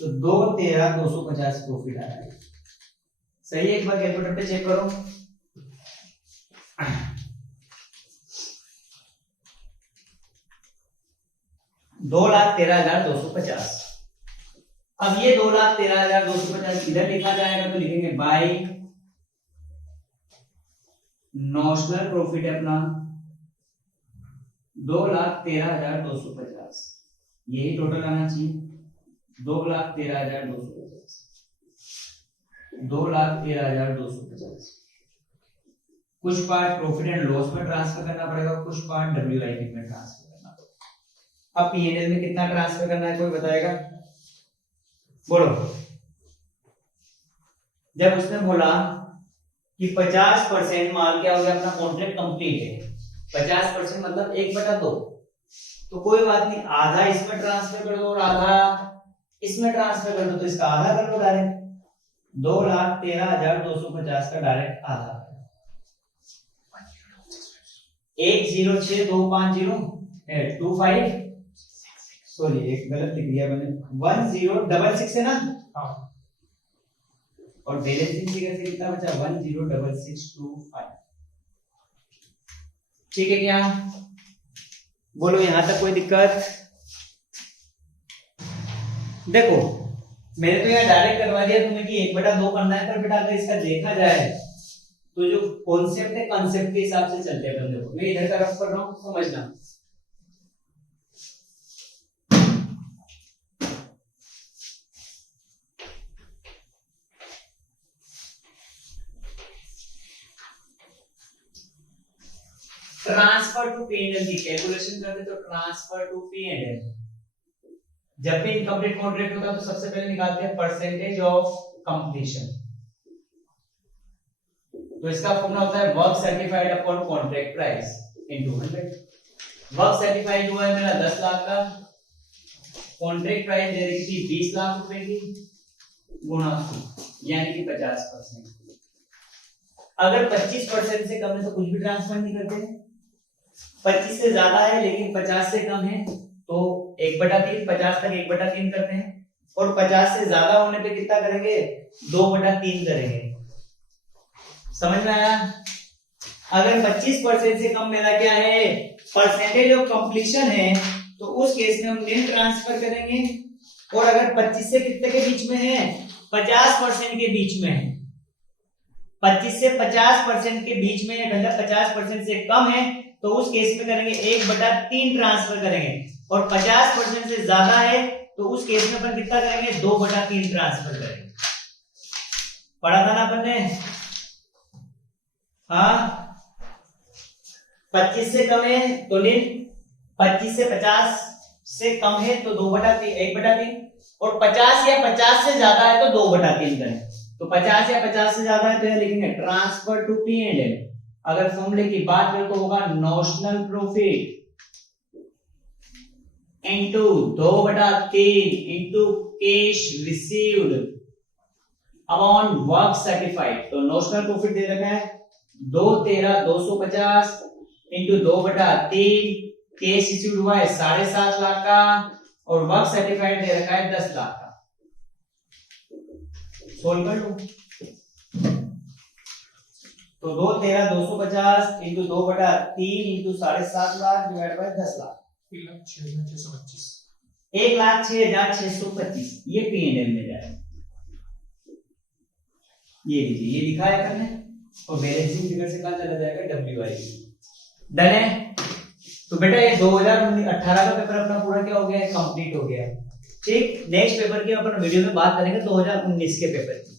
तो 2,13,250 प्रॉफिट आ रहा है। सही है, एक बार कैलकुलेटर पे चेक करो। $2,13,250। अब ये 2,13,250 इधर लिखा जाएगा, तो लिखेंगे बाय नोशनल प्रॉफिट है अपना 2,13,250, यही टोटल आना चाहिए, 2,13,250, 2,13,250। कुछ पार्ट प्रॉफिट एंड लॉस में ट्रांसफर करना पड़ेगा, कुछ पार्ट WIP में ट्रांसफर करना पड़ेगा। अब P&L में कितना ट्रांसफर करना है, कोई बताएगा, बोलो। जब उसने बोला कि 50% माल क्या हो गया, अपना कॉन्ट्रैक्ट कंप्लीट है, 50% मतलब 1/2, तो कोई बात नहीं, आधा इसमें ट्रांसफर कर दो और आधा इसमें ट्रांसफर कर दो, तो इसका आधा कर दो डायरेक्ट, 2,13,250 का डायरेक्ट आधा, 106,250,25, सॉरी एक गलत लिख दिया मैंने, 1066 है ना, और बैलेंसिंग फिगर से कितना बचा, 106625। ठीक है क्या, बोलो यहां तक कोई दिक्कत। देखो मैंने तो यहाँ डायरेक्ट करवा दिया तुम्हें कि 1/2 करना है, पर बेटा अगर इसका देखा जाए तो जो कॉन्सेप्ट है, कॉन्सेप्ट के हिसाब से चलते हैं अपन। देखो मैं इधर का रफ कर रहा हूं, समझना। ट्रांसफर टू P&L की कैलकुलेशन करते तो ट्रांसफर टू P&L, जब भी इनकम्प्लीट कॉन्ट्रैक्ट होता है तो सबसे पहले निकालते हैं परसेंटेज ऑफ कंप्लीशन। तो इसका फॉर्मूला होता है work certified upon contract price into 100। Work certified हुआ है मेरा 10 लाख का, कॉन्ट्रैक्ट प्राइस दे रखी थी 20 लाख रुपए की, गुणा 2 यानी कि 50%। अगर 25% से कम है तो कुछ भी ट्रांसफर नहीं करते, 25 से ज्यादा है लेकिन 50 से कम है तो 1/3, 50 तक 1/3 करते हैं, और 50 से ज्यादा होने पे कितना करेंगे, 2/3 करेंगे। समझ में आया। अगर 25% से कम मेरा क्या है, परसेंटेज ऑफ कंप्लीशन है, तो उस केस में हम निल ट्रांसफर करेंगे, और अगर 25 से कितने के बीच में है, 50% के बीच में है, 25 से 50% के बीच में, मतलब 50% से कम है, तो उस केस में करेंगे 1/3 ट्रांसफर करेंगे, और 50% से ज्यादा है तो उस केस में अपन कितना करेंगे, 2/3 ट्रांसफर करेंगे। पढ़ा था ना अपन ने, हाँ। 25 से कम है तो निल, 25 से 50 से कम है तो 2/3, 1/3, और 50 या 50 से ज्यादा है तो 2/3 करें। तो 50 या 50 से ज्यादा है तो यह लिखेंगे transfer to P and L. अगर फॉर्मूले की बात करें तो होगा notional profit into 2/3 into cash received upon work certified. तो नॉशनल प्रॉफिट दे रखा है 213,250 इनटू 2/3, कैश रिसीव्ड हुआ है 7.5 लाख का और वर्क सर्टिफाइड दे रखा है 10 लाख का। सोल्व कर लो। तो 213,250 into 2/3 into 7.5 lakh divide by 10 lakh 1,06,625 1,06,625 ये P&L में जाएगा। ये लीजिए, ये लिखा है मैंने और बैलेंसिंग फिगर से कहां चला जाएगा WI। डन है। तो बेटा ये 2018 का पेपर अपना पूरा क्या हो गया है, कंप्लीट हो गया। ठीक, नेक्स्ट पेपर की अपन वीडियो में बात करेंगे 2019 के पेपर की।